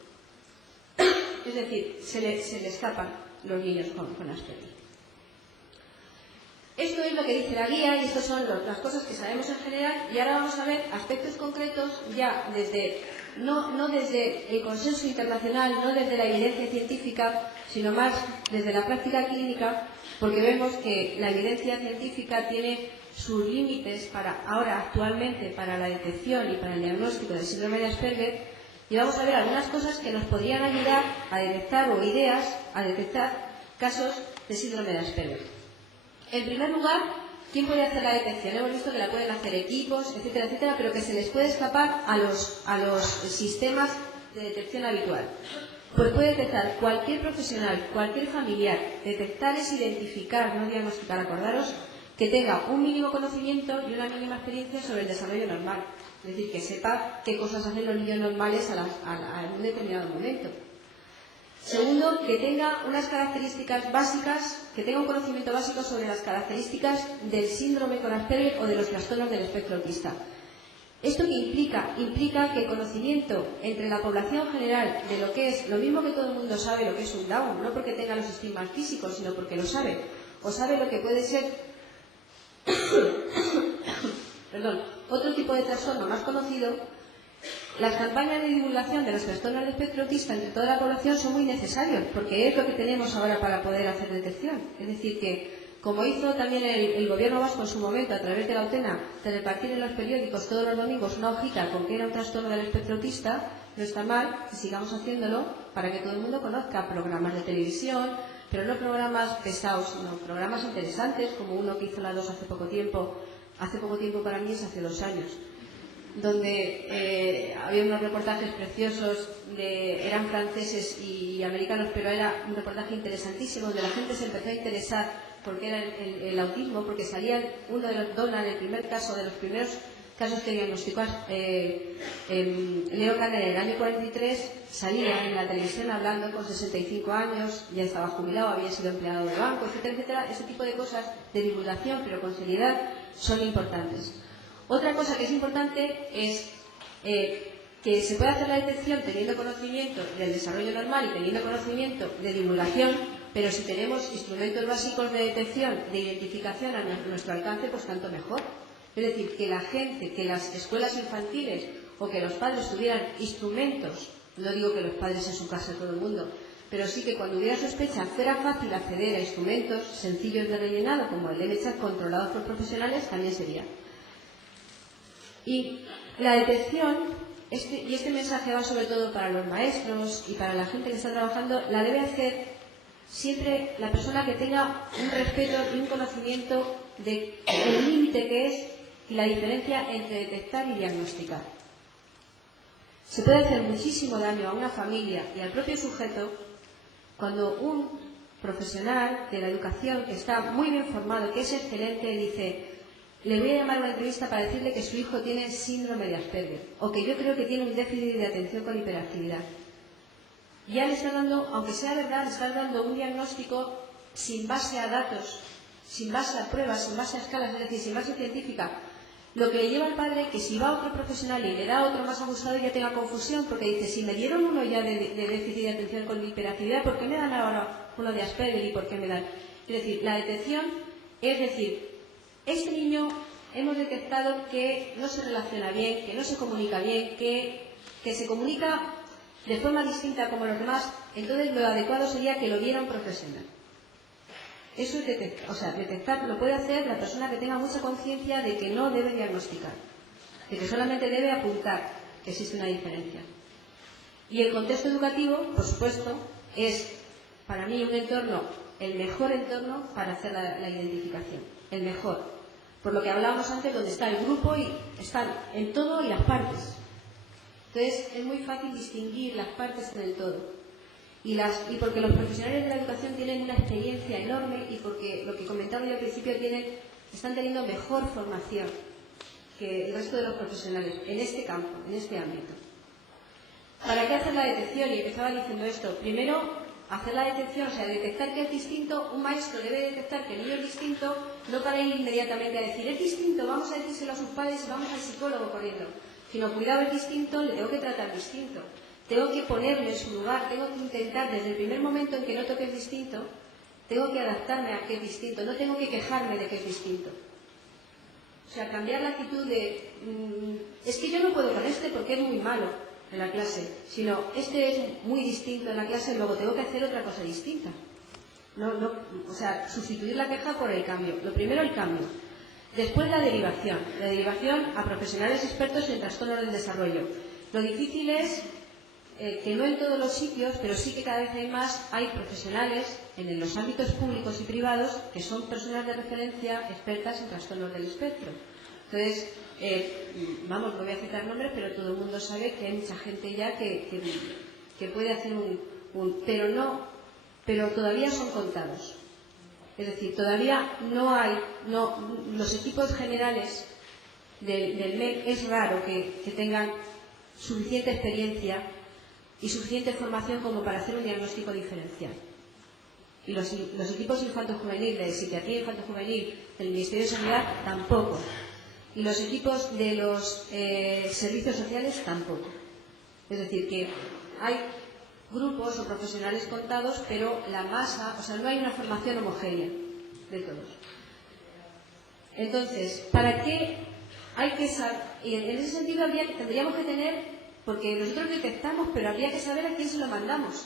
Es decir, se le escapan los niños con Asperger. Esto es lo que dice la guía y estas son las cosas que sabemos en general y ahora vamos a ver aspectos concretos ya desde, no desde el consenso internacional, no desde la evidencia científica, sino más desde la práctica clínica, porque vemos que la evidencia científica tiene sus límites actualmente para la detección y para el diagnóstico del síndrome de Asperger y vamos a ver algunas cosas que nos podrían ayudar a detectar o ideas a detectar casos de síndrome de Asperger. En primer lugar, ¿quién puede hacer la detección? Hemos visto que la pueden hacer equipos, etcétera, etcétera, pero que se les puede escapar a los sistemas de detección habitual. Pues puede detectar cualquier profesional, cualquier familiar. Detectar es identificar, no diagnosticar, acordaros, que tenga un mínimo conocimiento y una mínima experiencia sobre el desarrollo normal. Es decir, que sepa qué cosas hacen los niños normales a un determinado momento. Segundo, que tenga unas características básicas, que tenga un conocimiento básico sobre las características del síndrome con Asperger o de los trastornos del espectro autista. ¿Esto qué implica? Implica que el conocimiento entre la población general de lo que es, lo mismo que todo el mundo sabe lo que es un Down, no porque tenga los estigmas físicos, sino porque lo sabe, o sabe lo que puede ser otro tipo de trastorno más conocido. Las campañas de divulgación de los trastornos del espectro autista entre toda la población son muy necesarios, porque es lo que tenemos ahora para poder hacer detección. Es decir, que como hizo también el gobierno vasco en su momento a través de la UTENA, de repartir en los periódicos todos los domingos una hojita con que era un trastorno del espectro autista, no está mal que sigamos haciéndolo para que todo el mundo conozca programas de televisión, pero no programas pesados, sino programas interesantes, como uno que hizo la 2 hace poco tiempo para mí es hace 2 años, donde había unos reportajes preciosos, eran franceses y americanos, pero era un reportaje interesantísimo, donde la gente se empezó a interesar porque era el autismo, porque salía uno de los Donald, el primer caso, de los primeros casos que diagnosticó Leo Kanner en el año 43, salía en la televisión hablando con 65 años, ya estaba jubilado, había sido empleado de banco, etcétera, etcétera. Ese tipo de cosas de divulgación, pero con seriedad, son importantes. Otra cosa que es importante es que se puede hacer la detección teniendo conocimiento del desarrollo normal y teniendo conocimiento de divulgación, pero si tenemos instrumentos básicos de detección, de identificación a nuestro alcance, pues tanto mejor. Es decir, que la gente, que las escuelas infantiles o que los padres tuvieran instrumentos, no digo que los padres en su casa todo el mundo, pero sí que cuando hubiera sospecha fuera fácil acceder a instrumentos sencillos de rellenado como el MCHAT controlados por profesionales, también sería. Y la detección, y este mensaje va sobre todo para los maestros y para la gente que está trabajando, la debe hacer siempre la persona que tenga un respeto y un conocimiento del límite que es y la diferencia entre detectar y diagnosticar. Se puede hacer muchísimo daño a una familia y al propio sujeto cuando un profesional de la educación que está muy bien formado, que es excelente, dice: le voy a llamar a una entrevista para decirle que su hijo tiene síndrome de Asperger o que yo creo que tiene un déficit de atención con hiperactividad. Ya le está dando, aunque sea verdad, le está dando un diagnóstico sin base a datos, sin base a pruebas, sin base a escalas, es decir, sin base científica. Lo que le lleva al padre que si va a otro profesional y le da otro más ajustado ya tenga confusión, porque dice: si me dieron uno ya de déficit de atención con hiperactividad, ¿por qué me dan ahora uno de Asperger y por qué me dan? Es decir, la detección es decir, este niño hemos detectado que no se relaciona bien, que no se comunica bien, que se comunica de forma distinta como los demás, entonces lo adecuado sería que lo viera un profesional. Eso es detectar, o sea, detectar lo puede hacer la persona que tenga mucha conciencia de que no debe diagnosticar, de que solamente debe apuntar que existe una diferencia. Y el contexto educativo, por supuesto, es para mí un entorno, el mejor entorno para hacer la identificación, el mejor. Por lo que hablábamos antes, donde está el grupo y están el todo y las partes. Entonces, es muy fácil distinguir las partes del todo. Y porque los profesionales de la educación tienen una experiencia enorme y porque, lo que comentaba yo al principio, están teniendo mejor formación que el resto de los profesionales en este campo, en este ámbito. ¿Para qué hacer la detección? Y empezaba diciendo esto. Primero, hacer la detección, o sea, detectar que es distinto. Un maestro debe detectar que el niño es distinto, no para ir inmediatamente a decir, es distinto, vamos a decírselo a sus padres y vamos al psicólogo corriendo. Sino, cuidado, es distinto, le tengo que tratar distinto. Tengo que ponerme en su lugar, tengo que intentar, desde el primer momento en que noto que es distinto, tengo que adaptarme a que es distinto, no tengo que quejarme de que es distinto. O sea, cambiar la actitud de, es que yo no puedo con este porque es muy malo en la clase, sino este es muy distinto en la clase, luego tengo que hacer otra cosa distinta. O sea, sustituir la queja por el cambio. Lo primero, el cambio. Después, la derivación. La derivación a profesionales expertos en trastornos del desarrollo. Lo difícil es que no en todos los sitios, pero sí que cada vez hay profesionales en los ámbitos públicos y privados que son personas de referencia expertas en trastornos del espectro. Entonces, no voy a citar nombres, pero todo el mundo sabe que hay mucha gente ya que puede hacer pero todavía son contados. Es decir, todavía los equipos generales del MEC es raro que tengan suficiente experiencia y suficiente formación como para hacer un diagnóstico diferencial. Y los equipos infanto-juvenil, de psiquiatría infanto-juvenil del Ministerio de Sanidad tampoco. Y los equipos de los servicios sociales tampoco. Es decir, que hay grupos o profesionales contados, pero la masa, o sea, no hay una formación homogénea de todos. Entonces, ¿para qué hay que saber? Y en ese sentido tendríamos que tener, porque nosotros detectamos, pero habría que saber a quién se lo mandamos.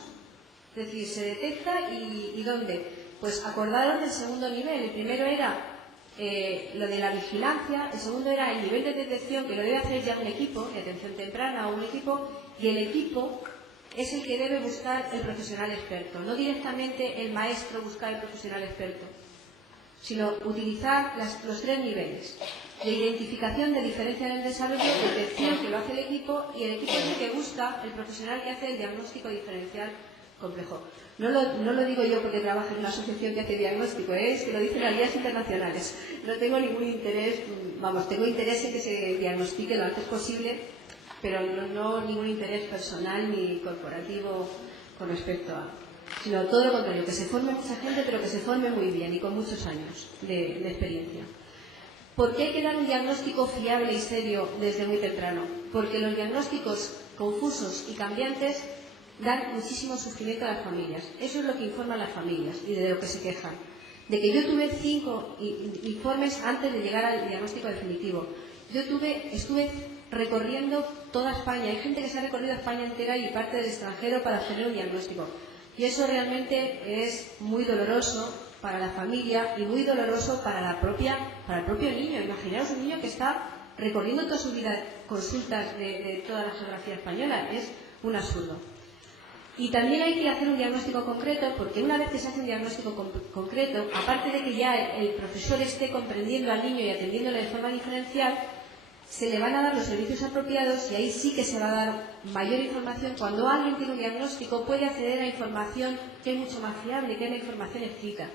Es decir, se detecta y ¿dónde? Pues acordaros del segundo nivel. El primero era lo de la vigilancia, el segundo era el nivel de detección, que lo debe hacer ya un equipo de atención temprana o un equipo, y el equipo es el que debe buscar el profesional experto, no directamente el maestro buscar el profesional experto, sino utilizar los tres niveles de identificación de diferencia en el desarrollo, detección, que lo hace el equipo, y el equipo es el que busca el profesional que hace el diagnóstico diferencial complejo. No lo digo yo porque trabajo en una asociación que hace diagnóstico, es que lo dicen las guías internacionales. No tengo ningún interés, tengo interés en que se diagnostique lo antes posible, pero no ningún interés personal ni corporativo con respecto a... Sino todo lo contrario, que se forme mucha gente, pero que se forme muy bien y con muchos años de experiencia. ¿Por qué hay que dar un diagnóstico fiable y serio desde muy temprano? Porque los diagnósticos confusos y cambiantes dan muchísimo sufrimiento a las familias. Eso es lo que informan las familias y de lo que se quejan. De que yo tuve 5 informes antes de llegar al diagnóstico definitivo. Estuve recorriendo toda España. Hay gente que se ha recorrido España entera y parte del extranjero para obtener un diagnóstico. Y eso realmente es muy doloroso para la familia y muy doloroso para el propio niño. Imaginaos un niño que está recorriendo toda su vida consultas de toda la geografía española. Es un absurdo. Y también hay que hacer un diagnóstico concreto, porque una vez que se hace un diagnóstico concreto, aparte de que ya el profesor esté comprendiendo al niño y atendiéndole de forma diferencial, se le van a dar los servicios apropiados y ahí sí que se va a dar mayor información. Cuando alguien tiene un diagnóstico puede acceder a información que es mucho más fiable, que es la información escrita.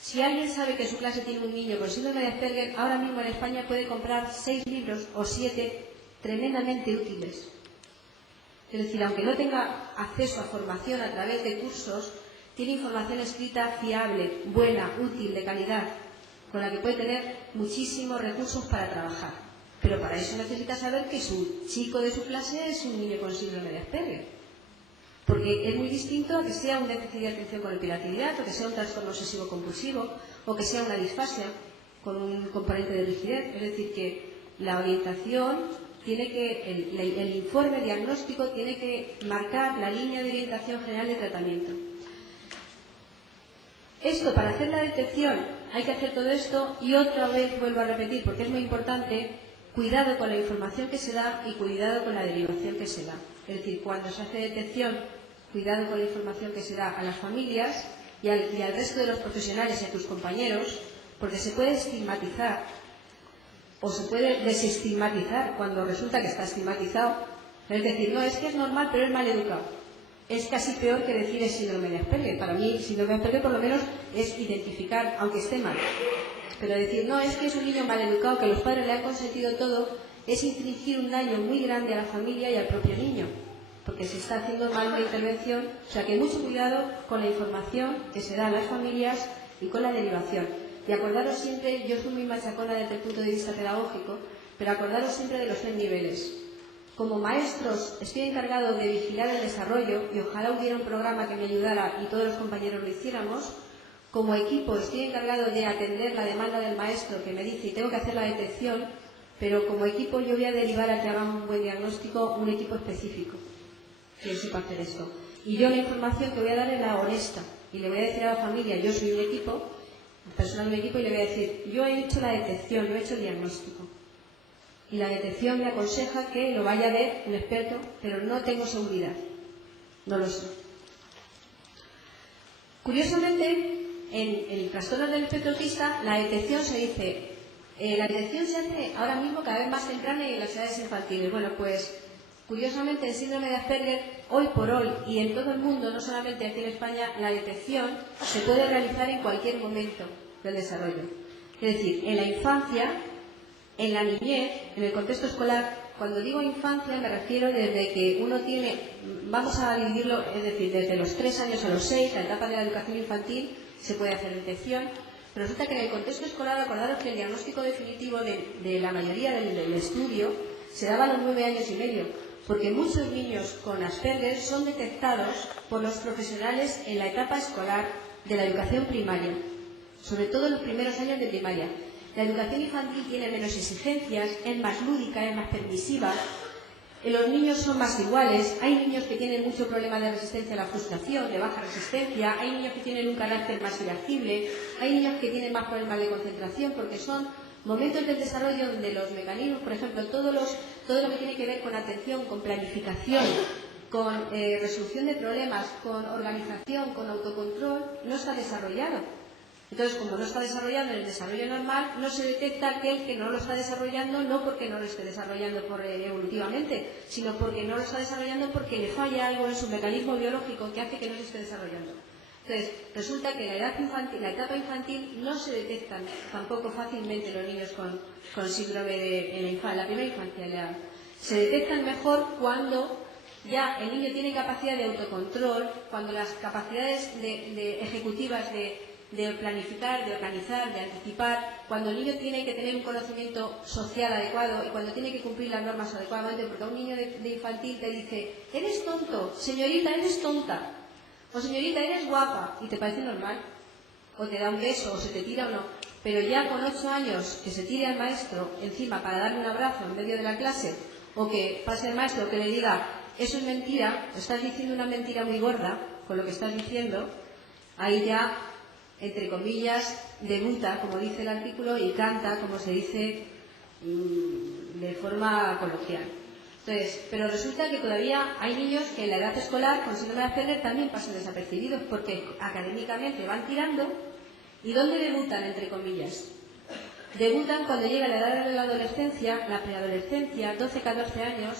Si alguien sabe que su clase tiene un niño con síndrome de Asperger, ahora mismo en España puede comprar 6 libros o 7 tremendamente útiles. Es decir, aunque no tenga acceso a formación a través de cursos, tiene información escrita fiable, buena, útil, de calidad, con la que puede tener muchísimos recursos para trabajar. Pero para eso necesita saber que su chico de su clase es un niño con síndrome de Asperger. Porque es muy distinto a que sea un déficit de atención con hiperactividad, o que sea un trastorno obsesivo compulsivo, o que sea una disfasia con un componente de rigidez. Es decir, que la orientación el informe diagnóstico tiene que marcar la línea de orientación general de tratamiento. Esto, para hacer la detección, hay que hacer todo esto y otra vez vuelvo a repetir, porque es muy importante, cuidado con la información que se da y cuidado con la derivación que se da. Es decir, cuando se hace detección, cuidado con la información que se da a las familias y al resto de los profesionales y a tus compañeros, porque se puede estigmatizar o se puede desestigmatizar cuando resulta que está estigmatizado. Es decir, no, es que es normal, pero es mal educado. Es casi peor que decir es síndrome de Asperger. Para mí, síndrome de Asperger por lo menos es identificar, aunque esté mal. Pero decir, no, es que es un niño mal educado, que los padres le han consentido todo, es infligir un daño muy grande a la familia y al propio niño. Porque se está haciendo mal una intervención. O sea que mucho cuidado con la información que se da a las familias y con la derivación. Y acordaros siempre, yo soy muy machacona desde el punto de vista pedagógico, pero acordaros siempre de los 3 niveles. Como maestros estoy encargado de vigilar el desarrollo y ojalá hubiera un programa que me ayudara y todos los compañeros lo hiciéramos. Como equipo estoy encargado de atender la demanda del maestro que me dice y tengo que hacer la detección, pero como equipo yo voy a derivar a que haga un buen diagnóstico un equipo específico que sepa hacer esto. Y yo la información que voy a dar es la honesta y le voy a decir a la familia, yo soy un equipo, personal de un equipo, y le voy a decir, yo he hecho la detección, yo he hecho el diagnóstico. Y la detección me aconseja que lo vaya a ver un experto, pero no tengo seguridad. No lo sé. Curiosamente, en el trastorno del espectro autista, la detección se dice, la detección se hace ahora mismo cada vez más temprana y en las edades infantiles. Bueno, pues curiosamente el síndrome de Asperger, hoy por hoy y en todo el mundo, no solamente aquí en España, la detección se puede realizar en cualquier momento del desarrollo. Es decir, en la infancia, en la niñez, en el contexto escolar. Cuando digo infancia me refiero desde que uno tiene, vamos a dividirlo, es decir, desde los 3 años a los 6, la etapa de la educación infantil, se puede hacer detección, pero resulta que en el contexto escolar, acordaros que el diagnóstico definitivo de la mayoría del estudio se daba a los 9 años y medio, porque muchos niños con Asperger son detectados por los profesionales en la etapa escolar de la educación primaria, sobre todo en los primeros años de primaria. La educación infantil tiene menos exigencias, es más lúdica, es más permisiva. Los niños son más iguales. Hay niños que tienen mucho problema de resistencia a la frustración, de baja resistencia. Hay niños que tienen un carácter más irascible. Hay niños que tienen más problemas de concentración porque son momentos del desarrollo donde los mecanismos, por ejemplo, todo lo que tiene que ver con atención, con planificación, con resolución de problemas, con organización, con autocontrol, no está desarrollado. Entonces, como no está desarrollando en el desarrollo normal, no se detecta aquel que no lo está desarrollando, no porque no lo esté desarrollando evolutivamente, sino porque no lo está desarrollando porque le falla algo en su mecanismo biológico que hace que no se esté desarrollando. Entonces, resulta que la etapa infantil no se detectan tampoco fácilmente los niños con síndrome en la primera infancia. Se detectan mejor cuando ya el niño tiene capacidad de autocontrol, cuando las capacidades ejecutivas de planificar, de organizar, de anticipar, cuando el niño tiene que tener un conocimiento social adecuado y cuando tiene que cumplir las normas adecuadamente, porque a un niño de infantil te dice, eres tonto, señorita, eres tonta, o señorita, eres guapa, y te parece normal, o te da un beso, o se te tira o no, pero ya con 8 años que se tire al maestro encima para darle un abrazo en medio de la clase, o que pase el maestro que le diga, eso es mentira, estás diciendo una mentira muy gorda con lo que estás diciendo, ahí ya, entre comillas, debuta, como dice el artículo, y canta, como se dice de forma coloquial. Entonces, pero resulta que todavía hay niños que en la edad escolar con síndrome de Asperger también pasan desapercibidos porque académicamente van tirando. ¿Y dónde debutan, entre comillas? Debutan cuando llega la edad de la adolescencia, la preadolescencia, 12-14 años,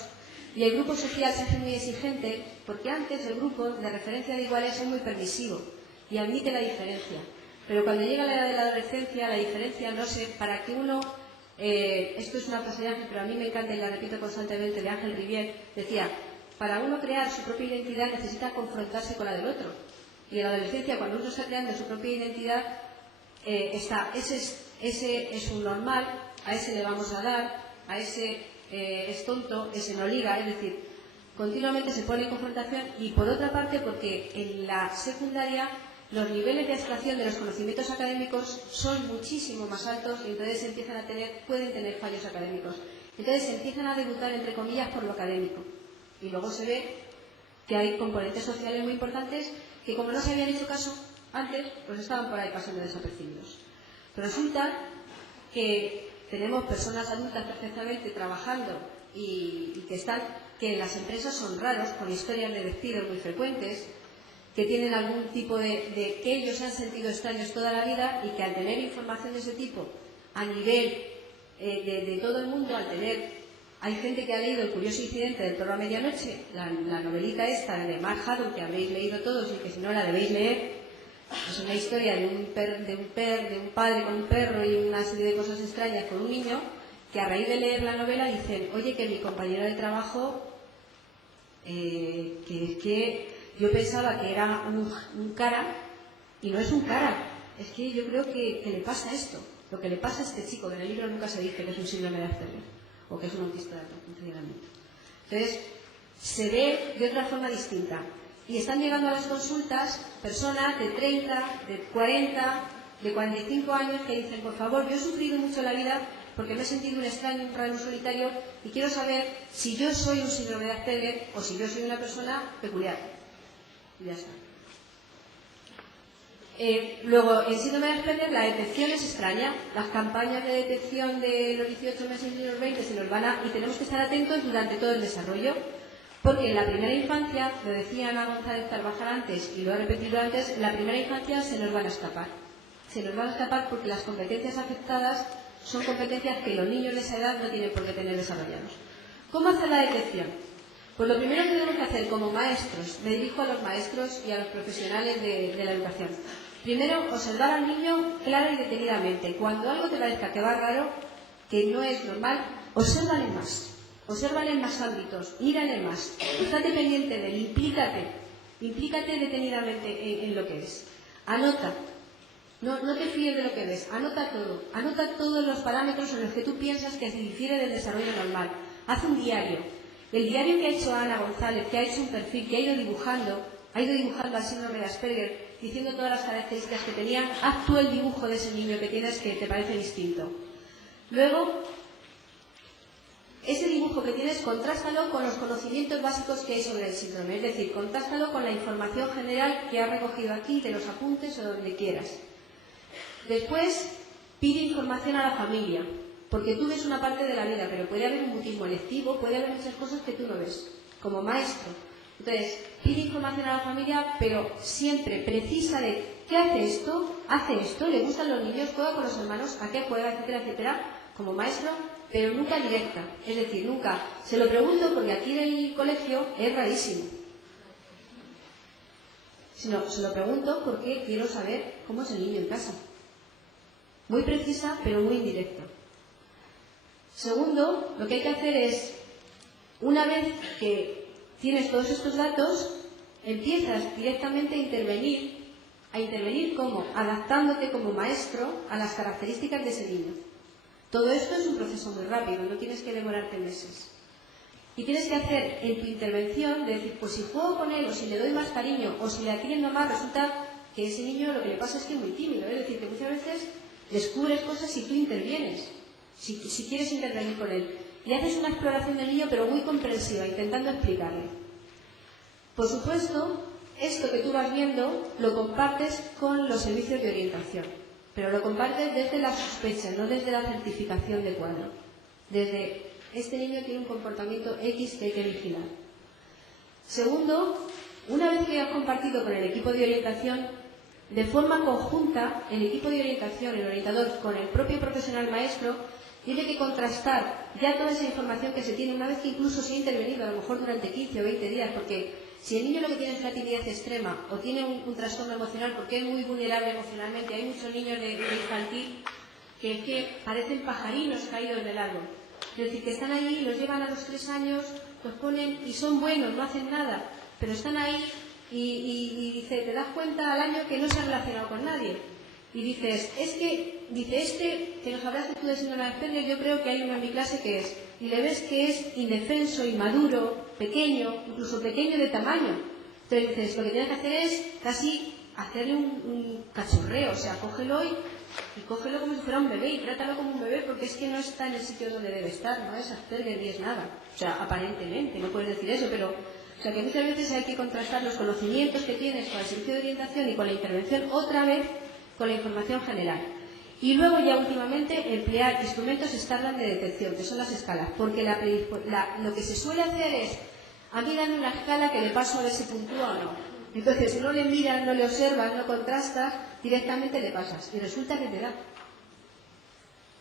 y el grupo social se hace muy exigente porque antes el grupo de referencia de iguales es muy permisivo y admite la diferencia. Pero cuando llega la edad de la adolescencia, la diferencia no sé, para que uno, esto es una frase de Ángel, pero a mí me encanta y la repito constantemente, de Ángel Rivière, decía, para uno crear su propia identidad necesita confrontarse con la del otro. Y en la adolescencia, cuando uno está creando su propia identidad, ese es un normal, a ese le vamos a dar, a ese es tonto, ese no liga, es decir, continuamente se pone en confrontación. Y por otra parte porque en la secundaria los niveles de abstracción de los conocimientos académicos son muchísimo más altos y entonces pueden tener fallos académicos. Entonces se empiezan a debutar entre comillas por lo académico y luego se ve que hay componentes sociales muy importantes que como no se habían hecho caso, Antes, pues estaban por ahí pasando desapercibidos. Pero resulta que tenemos personas adultas perfectamente trabajando y que en las empresas son raros, con historias de despidos muy frecuentes, que tienen algún tipo de que ellos se han sentido extraños toda la vida y que al tener información de ese tipo a nivel de todo el mundo, hay gente que ha leído El curioso incidente del perro a medianoche, la novelita esta de Mark Haddon, que habréis leído todos y que si no la debéis leer. Es una historia de un padre con un perro y una serie de cosas extrañas con un niño, que a raíz de leer la novela dicen, oye, que mi compañero de trabajo, que yo pensaba que era un cara, y no es un cara, es que yo creo que le pasa esto, lo que le pasa a este chico, que en el libro nunca se dice que es un síndrome de Asperger, o que es un autista de funcionamiento. Entonces, se ve de otra forma distinta. Y están llegando a las consultas personas de 30, de 40, de 45 años que dicen, por favor, yo he sufrido mucho la vida porque me he sentido un extraño, un raro, un solitario, y quiero saber si yo soy un síndrome de Asperger o si yo soy una persona peculiar. Y ya está. Luego, en síndrome de Asperger la detección es extraña. Las campañas de detección de los 18 meses y los 20 se nos van a... y tenemos que estar atentos durante todo el desarrollo. Porque en la primera infancia, lo decía Ana González Carvajal antes y lo he repetido antes, en la primera infancia se nos van a escapar. Se nos van a escapar porque las competencias afectadas son competencias que los niños de esa edad no tienen por qué tener desarrollados. ¿Cómo hacer la detección? Pues lo primero que tenemos que hacer como maestros, me dirijo a los maestros y a los profesionales de la educación. Primero, observar al niño clara y detenidamente. Cuando algo te parezca que va raro, que no es normal, obsérvale más. Obsérvale en más ámbitos, mírale más, estate pendiente de él, implícate detenidamente en lo que es. Anota, no te fíes de lo que ves, anota todos los parámetros en los que tú piensas que se difiere del desarrollo normal. Haz un diario. El diario que ha hecho Ana González, que ha hecho un perfil, que ha ido dibujando al síndrome de Asperger, diciendo todas las características que tenía, haz tú el dibujo de ese niño que tienes que te parece distinto. Luego, ese dibujo que tienes, contrástalo con los conocimientos básicos que hay sobre el síndrome, es decir, contrástalo con la información general que has recogido aquí, de los apuntes o donde quieras. Después, pide información a la familia, porque tú ves una parte de la vida, pero puede haber un mutismo electivo, puede haber muchas cosas que tú no ves, como maestro. Entonces, pide información a la familia, pero siempre precisa de ¿qué hace esto? ¿Le gustan los niños? ¿Juega con los hermanos? ¿A qué juega? Etcétera, etcétera. Como maestro, pero nunca directa. Es decir, nunca. Se lo pregunto porque aquí en el colegio es rarísimo. Sino, se lo pregunto porque quiero saber cómo es el niño en casa. Muy precisa, pero muy indirecta. Segundo, lo que hay que hacer es, una vez que tienes todos estos datos, empiezas directamente a intervenir ¿cómo? Adaptándote como maestro a las características de ese niño. Todo esto es un proceso muy rápido, no tienes que demorarte meses. Y tienes que hacer en tu intervención de decir, pues si juego con él, o si le doy más cariño, o si le atiendo más, resulta que ese niño lo que le pasa es que es muy tímido. Es decir, que muchas veces descubres cosas si tú intervienes, si quieres intervenir con él. Y haces una exploración del niño, pero muy comprensiva, intentando explicarle. Por supuesto, esto que tú vas viendo lo compartes con los servicios de orientación, pero lo compartes desde la sospecha, no desde la certificación de cuadro. Desde, este niño tiene un comportamiento X que hay que vigilar. Segundo, una vez que has compartido con el equipo de orientación, de forma conjunta, el equipo de orientación, el orientador, con el propio profesional maestro, tiene que contrastar ya toda esa información que se tiene, una vez que incluso se ha intervenido, a lo mejor durante 15 o 20 días, porque si el niño lo que tiene es una timidez extrema o tiene un trastorno emocional porque es muy vulnerable emocionalmente, hay muchos niños de infantil que parecen pajarinos caídos del árbol. Es decir, que están ahí, los llevan a los 3 años, los ponen y son buenos, no hacen nada, pero están ahí y dice, te das cuenta al año que no se ha relacionado con nadie. Y dices, que nos hablaste tú de síndrome de Asperger, yo creo que hay uno en mi clase que es, y le ves que es indefenso, inmaduro, pequeño, incluso pequeño de tamaño. Entonces dices, lo que tienes que hacer es casi hacerle un cachorreo, o sea, cógelo y cógelo como si fuera un bebé y trátalo como un bebé, porque es que no está en el sitio donde debe estar, no es Asperger ni es nada. O sea, aparentemente, no puedes decir eso, pero O sea que muchas veces hay que contrastar los conocimientos que tienes con el servicio de orientación y con la intervención otra vez con la información general. Y luego ya últimamente emplear instrumentos estándar de detección, que son las escalas, porque lo que se suele hacer es, a mí dame una escala que le paso a ver si puntúa o no. Entonces, si no le miras, no le observas, no contrastas, directamente le pasas y resulta que te da.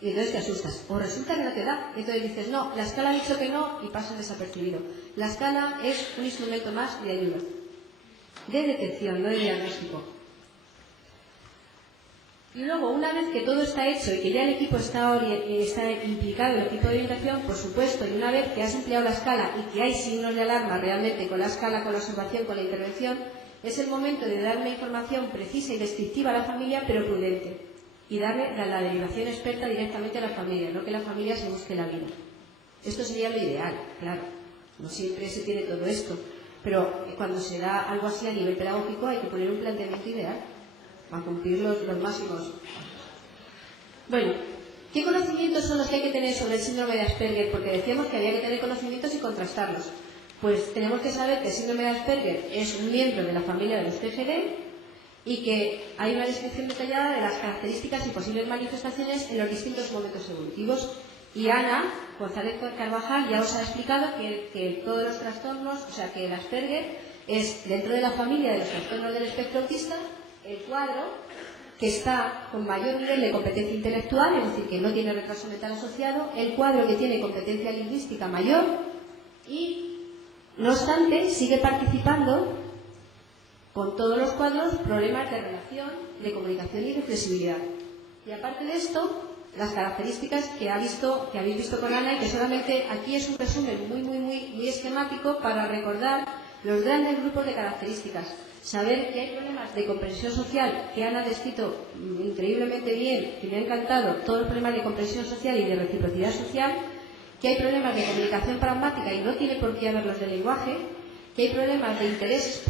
Y entonces te asustas. O resulta que no te da. Y entonces dices, no, la escala ha dicho que no y pasas desapercibido. La escala es un instrumento más de ayuda, de detección, no de diagnóstico. Y luego, una vez que todo está hecho y que ya el equipo está implicado en el equipo de orientación, por supuesto, y una vez que has empleado la escala y que hay signos de alarma realmente con la escala, con la observación, con la intervención, es el momento de dar una información precisa y descriptiva a la familia, pero prudente. Y darle la derivación experta directamente a la familia, no que la familia se busque la vida. Esto sería lo ideal, claro. No siempre se tiene todo esto, pero cuando se da algo así a nivel pedagógico hay que poner un planteamiento ideal para cumplir los máximos. Bueno, ¿qué conocimientos son los que hay que tener sobre el síndrome de Asperger? Porque decíamos que había que tener conocimientos y contrastarlos. Pues tenemos que saber que el síndrome de Asperger es un miembro de la familia de los TGD y que hay una descripción detallada de las características y posibles manifestaciones en los distintos momentos evolutivos. Y Ana González Carvajal ya os ha explicado que todos los trastornos, o sea que el Asperger es dentro de la familia de los trastornos del espectro autista el cuadro que está con mayor nivel de competencia intelectual, es decir, que no tiene retraso mental asociado, el cuadro que tiene competencia lingüística mayor y, no obstante, sigue participando con todos los cuadros problemas de relación, de comunicación y de flexibilidad. Y aparte de esto, las características que habéis visto con Ana y que solamente aquí es un resumen muy esquemático para recordar los grandes grupos de características. Saber que hay problemas de comprensión social que Ana ha descrito increíblemente bien, que me ha encantado, todos los problemas de comprensión social y de reciprocidad social, que hay problemas de comunicación pragmática y no tiene por qué haberlos del lenguaje, que hay problemas de intereses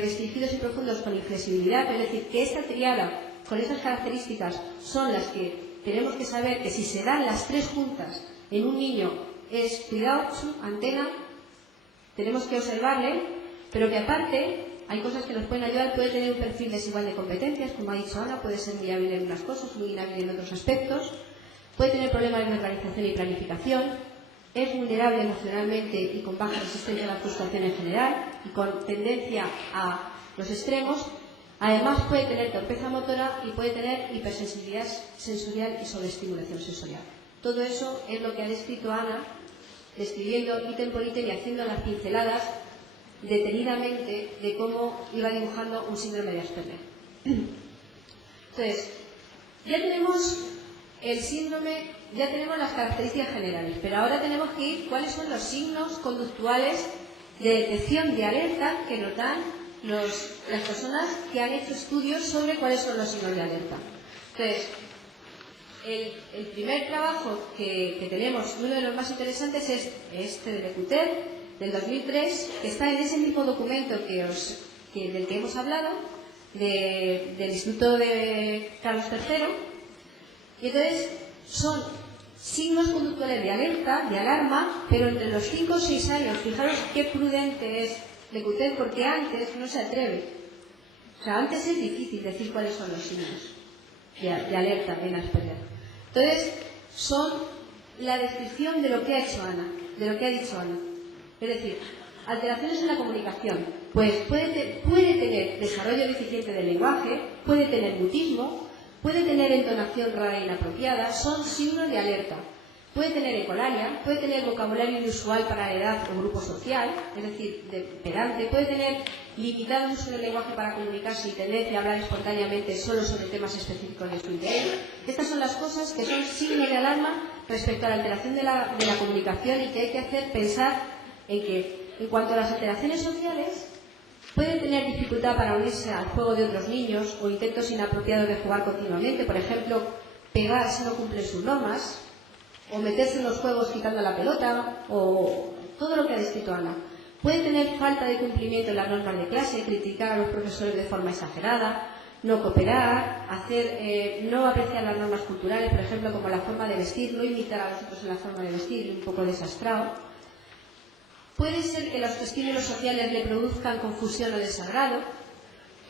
restringidos y profundos con inflexibilidad, es decir, que esta triada con estas características son las que tenemos que saber que si se dan las tres juntas en un niño es cuidado, antena, tenemos que observarle, pero que aparte hay cosas que nos pueden ayudar, puede tener un perfil desigual de competencias, como ha dicho Ana, puede ser muy hábil en unas cosas, muy inhábil en otros aspectos, puede tener problemas de organización y planificación, es vulnerable emocionalmente y con baja resistencia a la frustración en general y con tendencia a los extremos. Además puede tener torpeza motora y puede tener hipersensibilidad sensorial y sobreestimulación sensorial. Todo eso es lo que ha descrito Ana, describiendo ítem por ítem y haciendo las pinceladas detenidamente de cómo iba dibujando un síndrome de Asperger. Entonces, ya tenemos el síndrome, ya tenemos las características generales, pero ahora tenemos que ir cuáles son los signos conductuales de detección de alerta que nos dan las personas que han hecho estudios sobre cuáles son los signos de alerta. Entonces, el primer trabajo que tenemos, uno de los más interesantes, es este de Lecuter, del 2003, que está en ese mismo documento del que hemos hablado, del Instituto de Carlos III. Y entonces son signos conductuales de alerta, de alarma, pero entre los 5 o 6 años. Fijaros qué prudente es Lecuter, porque antes no se atreve. O sea, antes es difícil decir cuáles son los signos de alerta en Asperger. Entonces, son la descripción de lo que ha hecho Ana, de lo que ha dicho Ana. Es decir, alteraciones en la comunicación. Pues puede tener desarrollo deficiente del lenguaje, puede tener mutismo, puede tener entonación rara e inapropiada, son signos de alerta. Puede tener ecolalia, puede tener vocabulario inusual para la edad o grupo social, es decir, de pedante, puede tener limitado uso del lenguaje para comunicarse y tendencia a hablar espontáneamente solo sobre temas específicos de su interés. Estas son las cosas que son signos de alarma respecto a la alteración de la comunicación y que hay que hacer pensar en que, en cuanto a las alteraciones sociales, pueden tener dificultad para unirse al juego de otros niños o intentos inapropiados de jugar continuamente, por ejemplo, pegar si no cumplen sus normas, o meterse en los juegos quitando la pelota, o todo lo que ha descrito Ana. Puede tener falta de cumplimiento en las normas de clase, criticar a los profesores de forma exagerada, no cooperar, no apreciar las normas culturales, por ejemplo, como la forma de vestir, no imitar a los otros en la forma de vestir, un poco desastrado. Puede ser que los estímulos sociales le produzcan confusión o desagrado,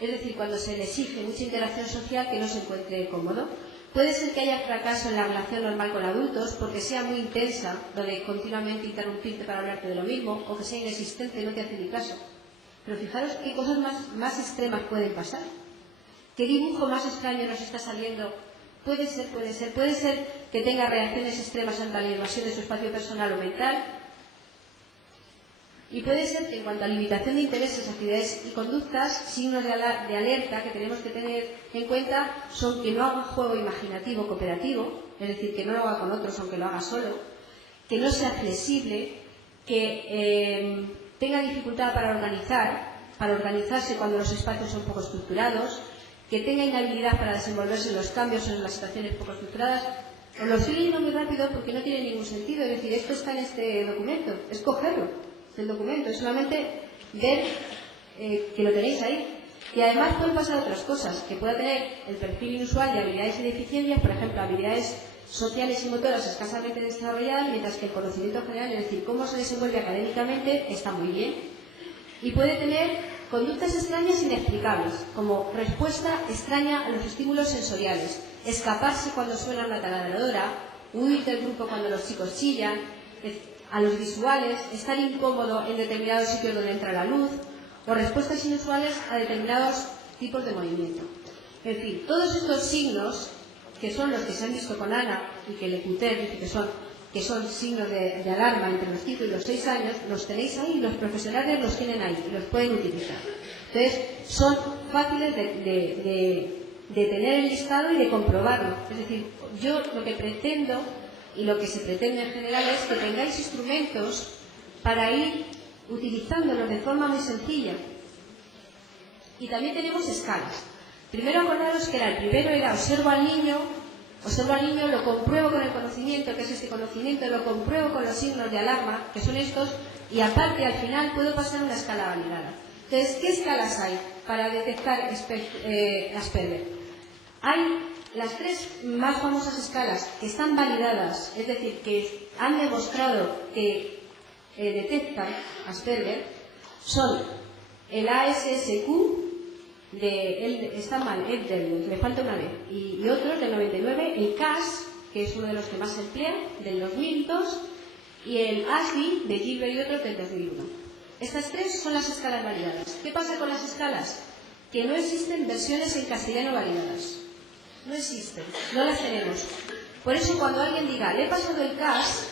es decir, cuando se le exige mucha interacción social que no se encuentre cómodo. Puede ser que haya fracaso en la relación normal con adultos porque sea muy intensa, lo de continuamente interrumpirte para hablarte de lo mismo, o que sea inexistente y no te hace ni caso. Pero fijaros qué cosas más extremas pueden pasar. ¿Qué dibujo más extraño nos está saliendo? Puede ser que tenga reacciones extremas ante la invasión de su espacio personal o mental. Y puede ser que en cuanto a limitación de intereses, actividades y conductas, signos de alerta que tenemos que tener en cuenta son que no haga juego imaginativo cooperativo, es decir, que no lo haga con otros aunque lo haga solo, que no sea flexible, que tenga dificultad para organizarse cuando los espacios son poco estructurados, que tenga inhabilidad para desenvolverse en los cambios o en las situaciones poco estructuradas. Os lo estoy leyendo muy rápido porque no tiene ningún sentido, es decir, esto está en este documento, es cogerlo del documento, es solamente ver que lo tenéis ahí. Y además pueden pasar otras cosas, que pueda tener el perfil inusual de habilidades y deficiencias, por ejemplo, habilidades sociales y motoras escasamente desarrolladas, mientras que el conocimiento general, es decir, cómo se desenvuelve académicamente, está muy bien. Y puede tener conductas extrañas inexplicables, como respuesta extraña a los estímulos sensoriales, escaparse cuando suena una taladradora, huir del grupo cuando los chicos chillan, a los visuales, estar incómodo en determinados sitios donde entra la luz, o respuestas inusuales a determinados tipos de movimiento. En fin, todos estos signos, que son los que se han visto con Ana y que Lecoulter dice que son signos de alarma entre los 5 y los 6 años, los tenéis ahí, los profesionales los tienen ahí y los pueden utilizar. Entonces, son fáciles de tener el listado y de comprobarlo. Es decir, yo lo que pretendo y lo que se pretende en general es que tengáis instrumentos para ir utilizándolos de forma muy sencilla. Y también tenemos escalas. Primero acordaros que el primero era observo al niño, lo compruebo con el conocimiento, que es este conocimiento, lo compruebo con los signos de alarma, que son estos, y aparte al final puedo pasar a una escala validada. Entonces, ¿qué escalas hay para detectar Asperger? Hay las 3 más famosas escalas que están validadas, es decir, que han demostrado que detectan Asperger, son el ASSQ, está mal, le falta una B, y otros del 99, el CAS, que es uno de los que más se emplea, del 2002, y el ASDI de Gilbert y otros del 2001. Estas 3 son las escalas validadas. ¿Qué pasa con las escalas? Que no existen versiones en castellano validadas. No existen, no las tenemos. Por eso cuando alguien diga, le he pasado el CAS,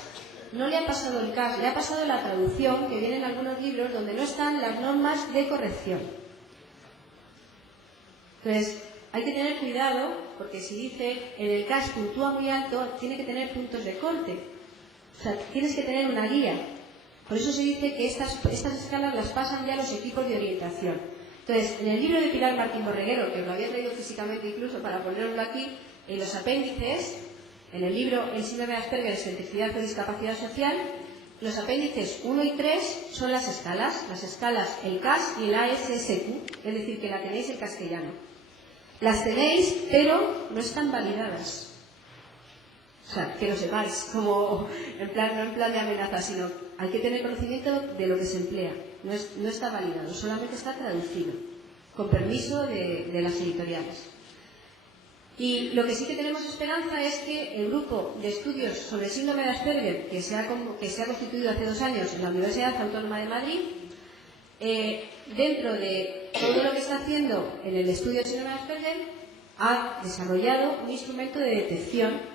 no le ha pasado el CAS, le ha pasado la traducción, que viene en algunos libros donde no están las normas de corrección. Entonces, hay que tener cuidado, porque si dice, en el CAS puntúa muy alto, tiene que tener puntos de corte. O sea, tienes que tener una guía. Por eso se dice que estas escalas las pasan ya los equipos de orientación. Entonces, en el libro de Pilar Martín Borreguero, que lo había traído físicamente incluso para ponerlo aquí, en los apéndices, en el libro El síndrome de Asperger, excentricidad o discapacidad social, los apéndices 1 y 3 son las escalas, el CAS y el ASSQ, es decir, que la tenéis en castellano. Las tenéis, pero no están validadas. O sea, que lo sepáis, como no en plan de amenaza, sino hay que tener conocimiento de lo que se emplea. No está validado, solamente está traducido, con permiso de las editoriales. Y lo que sí que tenemos esperanza es que el grupo de estudios sobre el síndrome de Asperger, que se ha constituido hace 2 años en la Universidad Autónoma de Madrid, dentro de todo lo que está haciendo en el estudio del síndrome de Asperger, ha desarrollado un instrumento de detección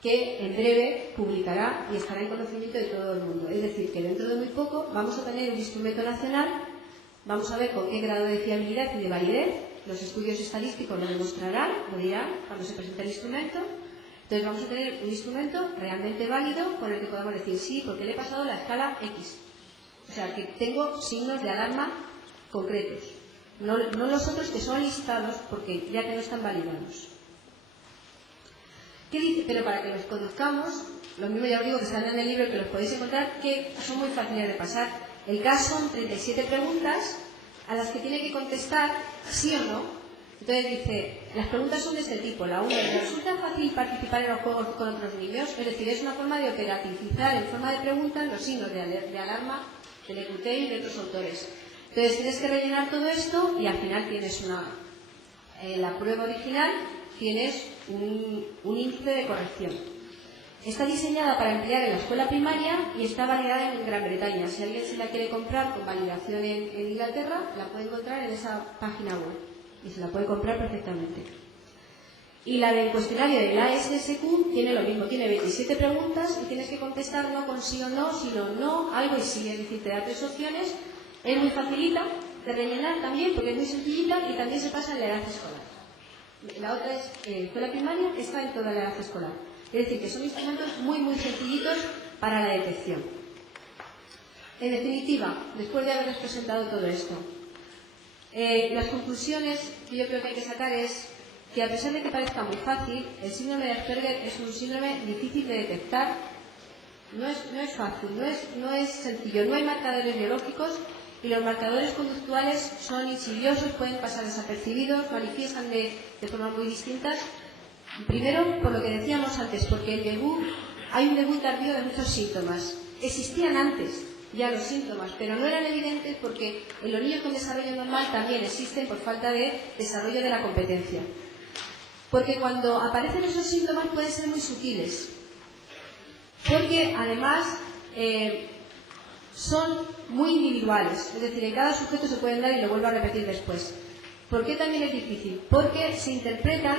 que en breve publicará y estará en conocimiento de todo el mundo. Es decir, que dentro de muy poco vamos a tener un instrumento nacional, vamos a ver con qué grado de fiabilidad y de validez, los estudios estadísticos lo demostrarán, lo dirán cuando se presente el instrumento. Entonces vamos a tener un instrumento realmente válido con el que podamos decir sí, porque le he pasado la escala X. O sea, que tengo signos de alarma concretos. No los otros que son listados porque ya que no están validados. ¿Qué dice? Pero para que los conozcamos, lo mismo ya os digo que están en el libro, que los podéis encontrar, que son muy fáciles de pasar. El caso son 37 preguntas a las que tiene que contestar sí o no. Entonces dice, las preguntas son de este tipo. La 1, ¿resulta fácil participar en los juegos con otros niños? Es decir, es una forma de operativizar en forma de preguntas los signos de alarma del EQT y de otros autores. Entonces tienes que rellenar todo esto y al final tienes la prueba original, tienes un índice de corrección. Está diseñada para emplear en la escuela primaria y está validada en Gran Bretaña. Si alguien se la quiere comprar con validación en Inglaterra, la puede encontrar en esa página web y se la puede comprar perfectamente. Y la del cuestionario de la ASSQ tiene lo mismo, tiene 27 preguntas y tienes que contestar no con sí o no, sino no, algo y sí. Es decir, te da 3 opciones, es muy facilita de rellenar también porque es muy sencillita y también se pasa en la edad escolar. La otra es escuela primaria, está en toda la edad escolar. Es decir, que son instrumentos muy sencillitos para la detección. En definitiva, después de haberles presentado todo esto, las conclusiones que yo creo que hay que sacar es que a pesar de que parezca muy fácil, el síndrome de Asperger es un síndrome difícil de detectar, no es fácil, no es sencillo, no hay marcadores biológicos y los marcadores conductuales son insidiosos, pueden pasar desapercibidos, manifiestan de forma muy distintas. Primero, por lo que decíamos antes, porque hay un debut tardío de muchos síntomas. Existían antes ya los síntomas, pero no eran evidentes porque en los niños con desarrollo normal también existen por falta de desarrollo de la competencia. Porque cuando aparecen esos síntomas pueden ser muy sutiles, porque además son muy individuales, es decir, en cada sujeto se pueden dar y lo vuelvo a repetir después. ¿Por qué también es difícil? Porque se interpretan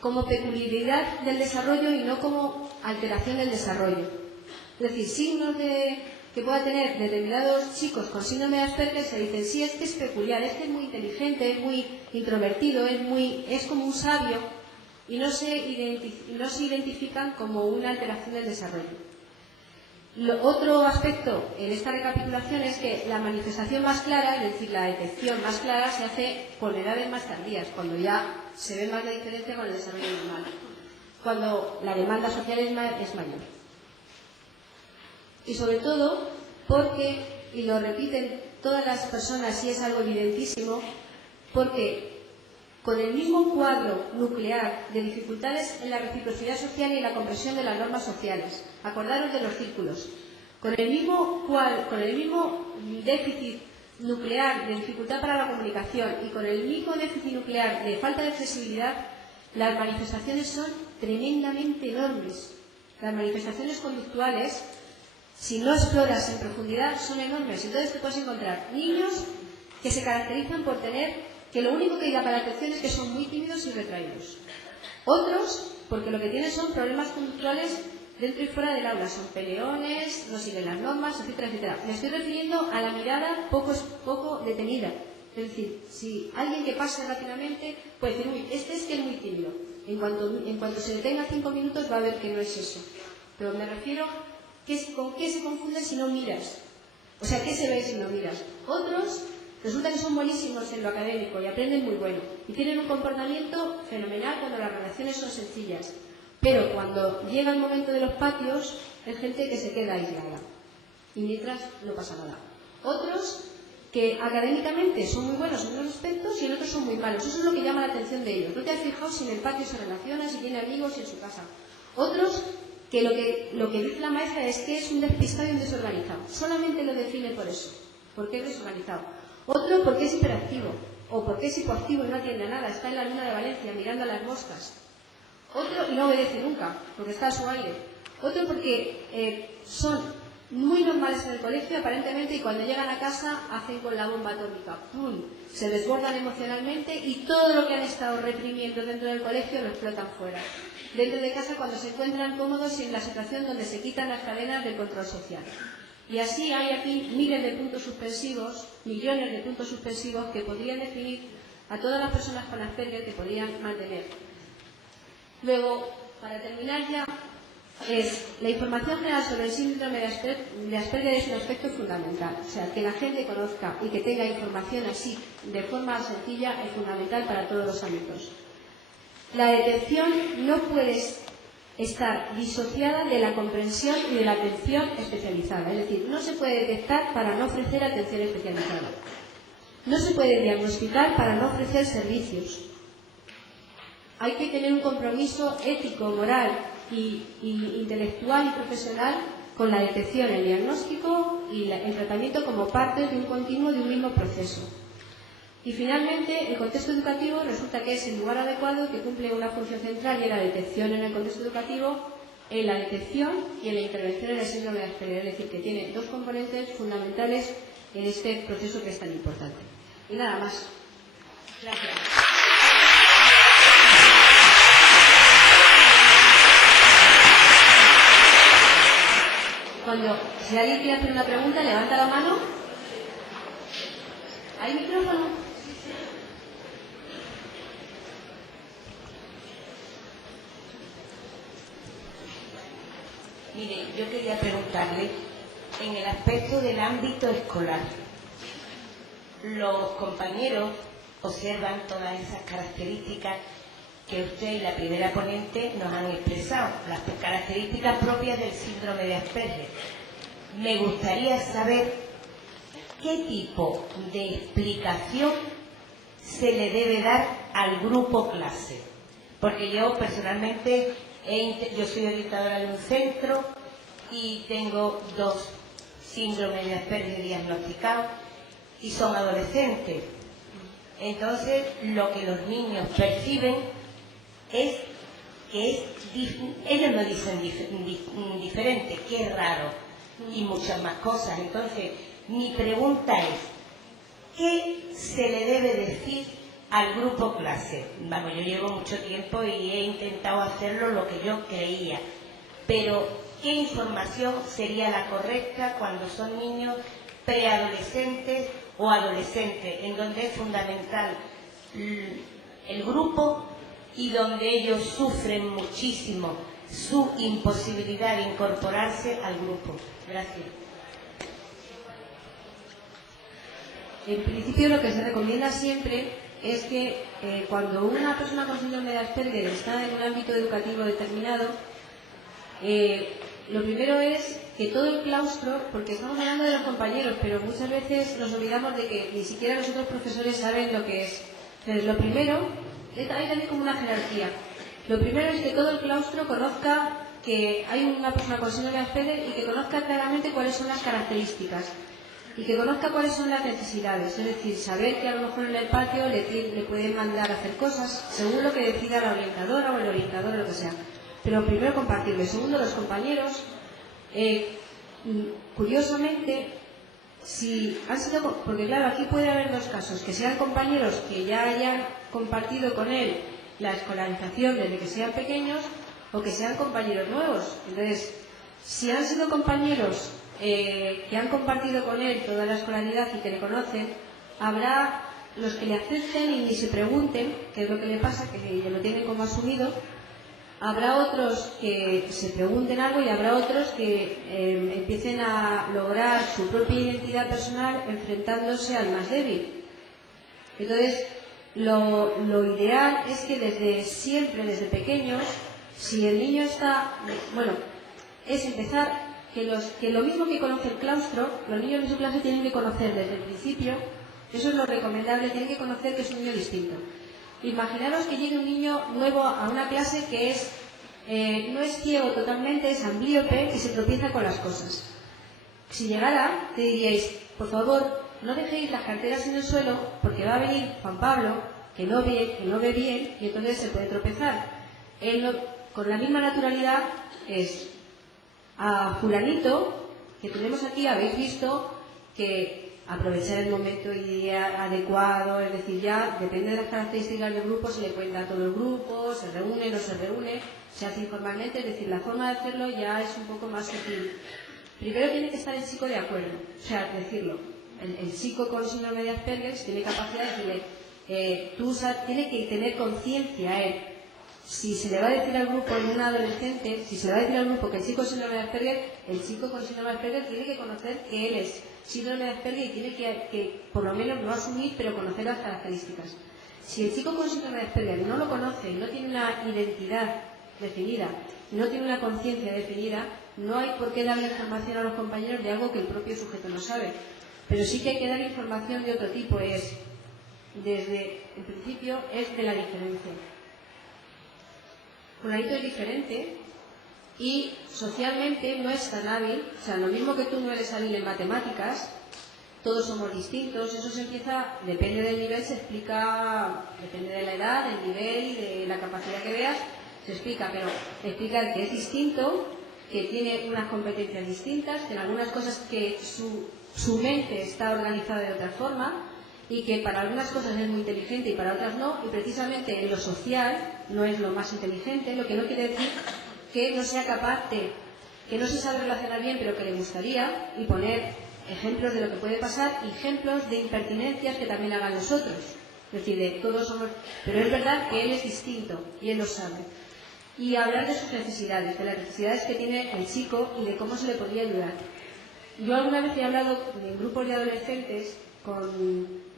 como peculiaridad del desarrollo y no como alteración del desarrollo. Es decir, signos que pueda tener determinados chicos con síndrome de Asperger se dicen, sí, es que es peculiar, es que es muy inteligente, es muy introvertido, es como un sabio, y no se identifican como una alteración del desarrollo. Otro aspecto en esta recapitulación es que la manifestación más clara, es decir, la detección más clara, se hace con edades más tardías, cuando ya se ve más la diferencia con el desarrollo normal, cuando la demanda social es mayor. Y sobre todo porque, y lo repiten todas las personas y es algo evidentísimo, porque con el mismo cuadro nuclear de dificultades en la reciprocidad social y la comprensión de las normas sociales, acordaros de los círculos, con el mismo déficit nuclear de dificultad para la comunicación y con el mismo déficit nuclear de falta de flexibilidad, las manifestaciones son tremendamente enormes. Las manifestaciones conductuales, si no exploras en profundidad, son enormes. Entonces te puedes encontrar niños que se caracterizan por que lo único que llama la atención es que son muy tímidos y retraídos. Otros, porque lo que tienen son problemas conductuales dentro y fuera del aula, son peleones, no siguen las normas, etcétera, etcétera. Me estoy refiriendo a la mirada poco detenida. Es decir, si alguien que pasa rápidamente puede decir, uy, este es que es muy tímido. En cuanto se detenga 5 minutos va a ver que no es eso. Pero me refiero con qué se confunde si no miras. O sea, ¿qué se ve si no miras? Otros resulta que son buenísimos en lo académico y aprenden muy bueno. Y tienen un comportamiento fenomenal cuando las relaciones son sencillas. Pero cuando llega el momento de los patios, hay gente que se queda aislada. Y mientras no pasa nada. Otros que académicamente son muy buenos en unos aspectos y en otros son muy malos. Eso es lo que llama la atención de ellos. No te has fijado si en el patio se relaciona, si tiene amigos y en su casa. Otros que lo que dice la maestra es que es un despistado y un desorganizado. Solamente lo define por eso, porque es desorganizado. Otro porque es hiperactivo, o porque es hipoactivo y no atiende a nada, está en la luna de Valencia mirando a las moscas. Otro y no obedece nunca, porque está a su aire. Otro porque son muy normales en el colegio aparentemente y cuando llegan a casa hacen con la bomba atómica. ¡Pum! Se desbordan emocionalmente y todo lo que han estado reprimiendo dentro del colegio lo explotan fuera. Dentro de casa cuando se encuentran cómodos y en la situación donde se quitan las cadenas del control social. Y así hay aquí miles de puntos suspensivos, millones de puntos suspensivos que podrían definir a todas las personas con Asperger que podrían mantener. Luego, para terminar ya, la información general sobre el síndrome de Asperger es un aspecto fundamental. O sea, que la gente conozca y que tenga información así, de forma sencilla, es fundamental para todos los ámbitos. La detección no puede estar disociada de la comprensión y de la atención especializada. Es decir, no se puede detectar para no ofrecer atención especializada. No se puede diagnosticar para no ofrecer servicios. Hay que tener un compromiso ético, moral y intelectual y profesional con la detección, el diagnóstico y el tratamiento como parte de un continuo de un mismo proceso. Y finalmente, el contexto educativo resulta que es el lugar adecuado que cumple una función central y es la detección en el contexto educativo, en la detección y en la intervención en el síndrome de Asperger, es decir, que tiene dos componentes fundamentales en este proceso que es tan importante. Y nada más. Gracias. Si alguien quiere hacer una pregunta, levanta la mano. ¿Hay micrófono? Mire, yo quería preguntarle, en el aspecto del ámbito escolar, los compañeros observan todas esas características que usted y la primera ponente nos han expresado, las características propias del síndrome de Asperger. Me gustaría saber qué tipo de explicación se le debe dar al grupo clase, porque yo personalmente yo soy orientadora de un centro y tengo 2 síndromes de Asperger diagnosticados y son adolescentes. Entonces, lo que los niños perciben es que ellos no dicen diferente, que es raro y muchas más cosas. Entonces, mi pregunta es, ¿qué se le debe decir al grupo clase? Vamos, yo llevo mucho tiempo y he intentado hacerlo lo que yo creía, pero ¿qué información sería la correcta cuando son niños preadolescentes o adolescentes, en donde es fundamental el grupo y donde ellos sufren muchísimo su imposibilidad de incorporarse al grupo? Gracias. En principio, lo que se recomienda siempre es que cuando una persona con síndrome de Asperger está en un ámbito educativo determinado, lo primero es que todo el claustro, porque estamos hablando de los compañeros, pero muchas veces nos olvidamos de que ni siquiera los otros profesores saben lo que es. Entonces, lo primero, hay también como una jerarquía. Lo primero es que todo el claustro conozca que hay una persona con síndrome de Asperger y que conozca claramente cuáles son las características y que conozca cuáles son las necesidades. Es decir, saber que a lo mejor en el patio le pueden mandar a hacer cosas según lo que decida la orientadora o el orientador o lo que sea. Pero primero compartirlo. Segundo, los compañeros, curiosamente, si han sido, porque claro, aquí puede haber 2 casos, que sean compañeros que ya hayan compartido con él la escolarización desde que sean pequeños, o que sean compañeros nuevos. Entonces, si han sido compañeros que han compartido con él toda la escolaridad y que le conocen, habrá los que le acepten y ni se pregunten qué es lo que le pasa, que ya lo tienen como asumido. Habrá otros que se pregunten algo y habrá otros que empiecen a lograr su propia identidad personal enfrentándose al más débil. Entonces, lo ideal es que desde siempre, desde pequeños, si el niño está, bueno, es empezar que lo mismo que conoce el claustro, los niños de su clase tienen que conocer desde el principio, eso es lo recomendable, tienen que conocer que es un niño distinto. Imaginaros que llegue un niño nuevo a una clase que no es ciego totalmente, es amblíope y se tropieza con las cosas. Si llegara, te diríais, por favor, no dejéis las carteras en el suelo porque va a venir Juan Pablo, que no ve bien, y entonces se puede tropezar. Él no, con la misma naturalidad es a fulanito, que tenemos aquí, habéis visto que aprovechar el momento adecuado, es decir, ya depende de las características del grupo, se le cuenta a todo el grupo, se reúne, no se reúne, se hace informalmente, es decir, la forma de hacerlo ya es un poco más sutil. Primero tiene que estar el chico de acuerdo, o sea, decirlo. El chico con síndrome de Asperger tiene capacidad de decirle, tiene que tener conciencia a él. Si se le va a decir al grupo en un adolescente, si se le va a decir al grupo que el chico con síndrome de Asperger, el chico con síndrome de Asperger tiene que conocer que él es síndrome de Asperger y tiene que por lo menos no asumir, pero conocer las características. Si el chico con síndrome de Asperger no lo conoce, no tiene una identidad definida, no tiene una conciencia definida, no hay por qué darle información a los compañeros de algo que el propio sujeto no sabe. Pero sí que hay que dar información de otro tipo, en principio, es de la diferencia. Fulanito es diferente, y socialmente no es tan hábil, o sea, lo mismo que tú no eres hábil en matemáticas, todos somos distintos, eso se empieza, depende del nivel, se explica, depende de la edad, del nivel y de la capacidad que veas, se explica, pero explica que es distinto, que tiene unas competencias distintas, que en algunas cosas que su mente está organizada de otra forma y que para algunas cosas es muy inteligente y para otras no, y precisamente en lo social no es lo más inteligente, lo que no quiere decir que no sea capaz de, que no se sabe relacionar bien pero que le gustaría, y poner ejemplos de lo que puede pasar y ejemplos de impertinencias que también hagan los otros. Es decir, de todos somos, pero es verdad que él es distinto y él lo sabe. Y hablar de sus necesidades, de las necesidades que tiene el chico y de cómo se le podría ayudar. Yo alguna vez he hablado en grupos de adolescentes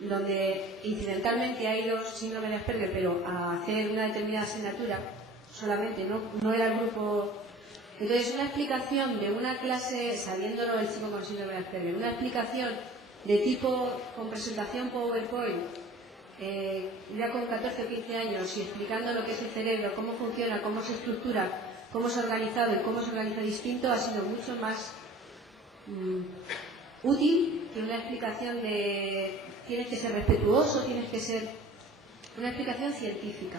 donde incidentalmente ha ido síndrome de Asperger, pero a hacer una determinada asignatura solamente, no era el grupo. Entonces, una explicación de una clase, sabiéndolo el chico con síndrome de Asperger, una explicación de tipo con presentación PowerPoint, ya con 14 o 15 años y explicando lo que es el cerebro, cómo funciona, cómo se estructura, cómo se ha organizado y cómo se organiza distinto, ha sido mucho más útil que una explicación de tienes que ser respetuoso, tienes que ser una explicación científica.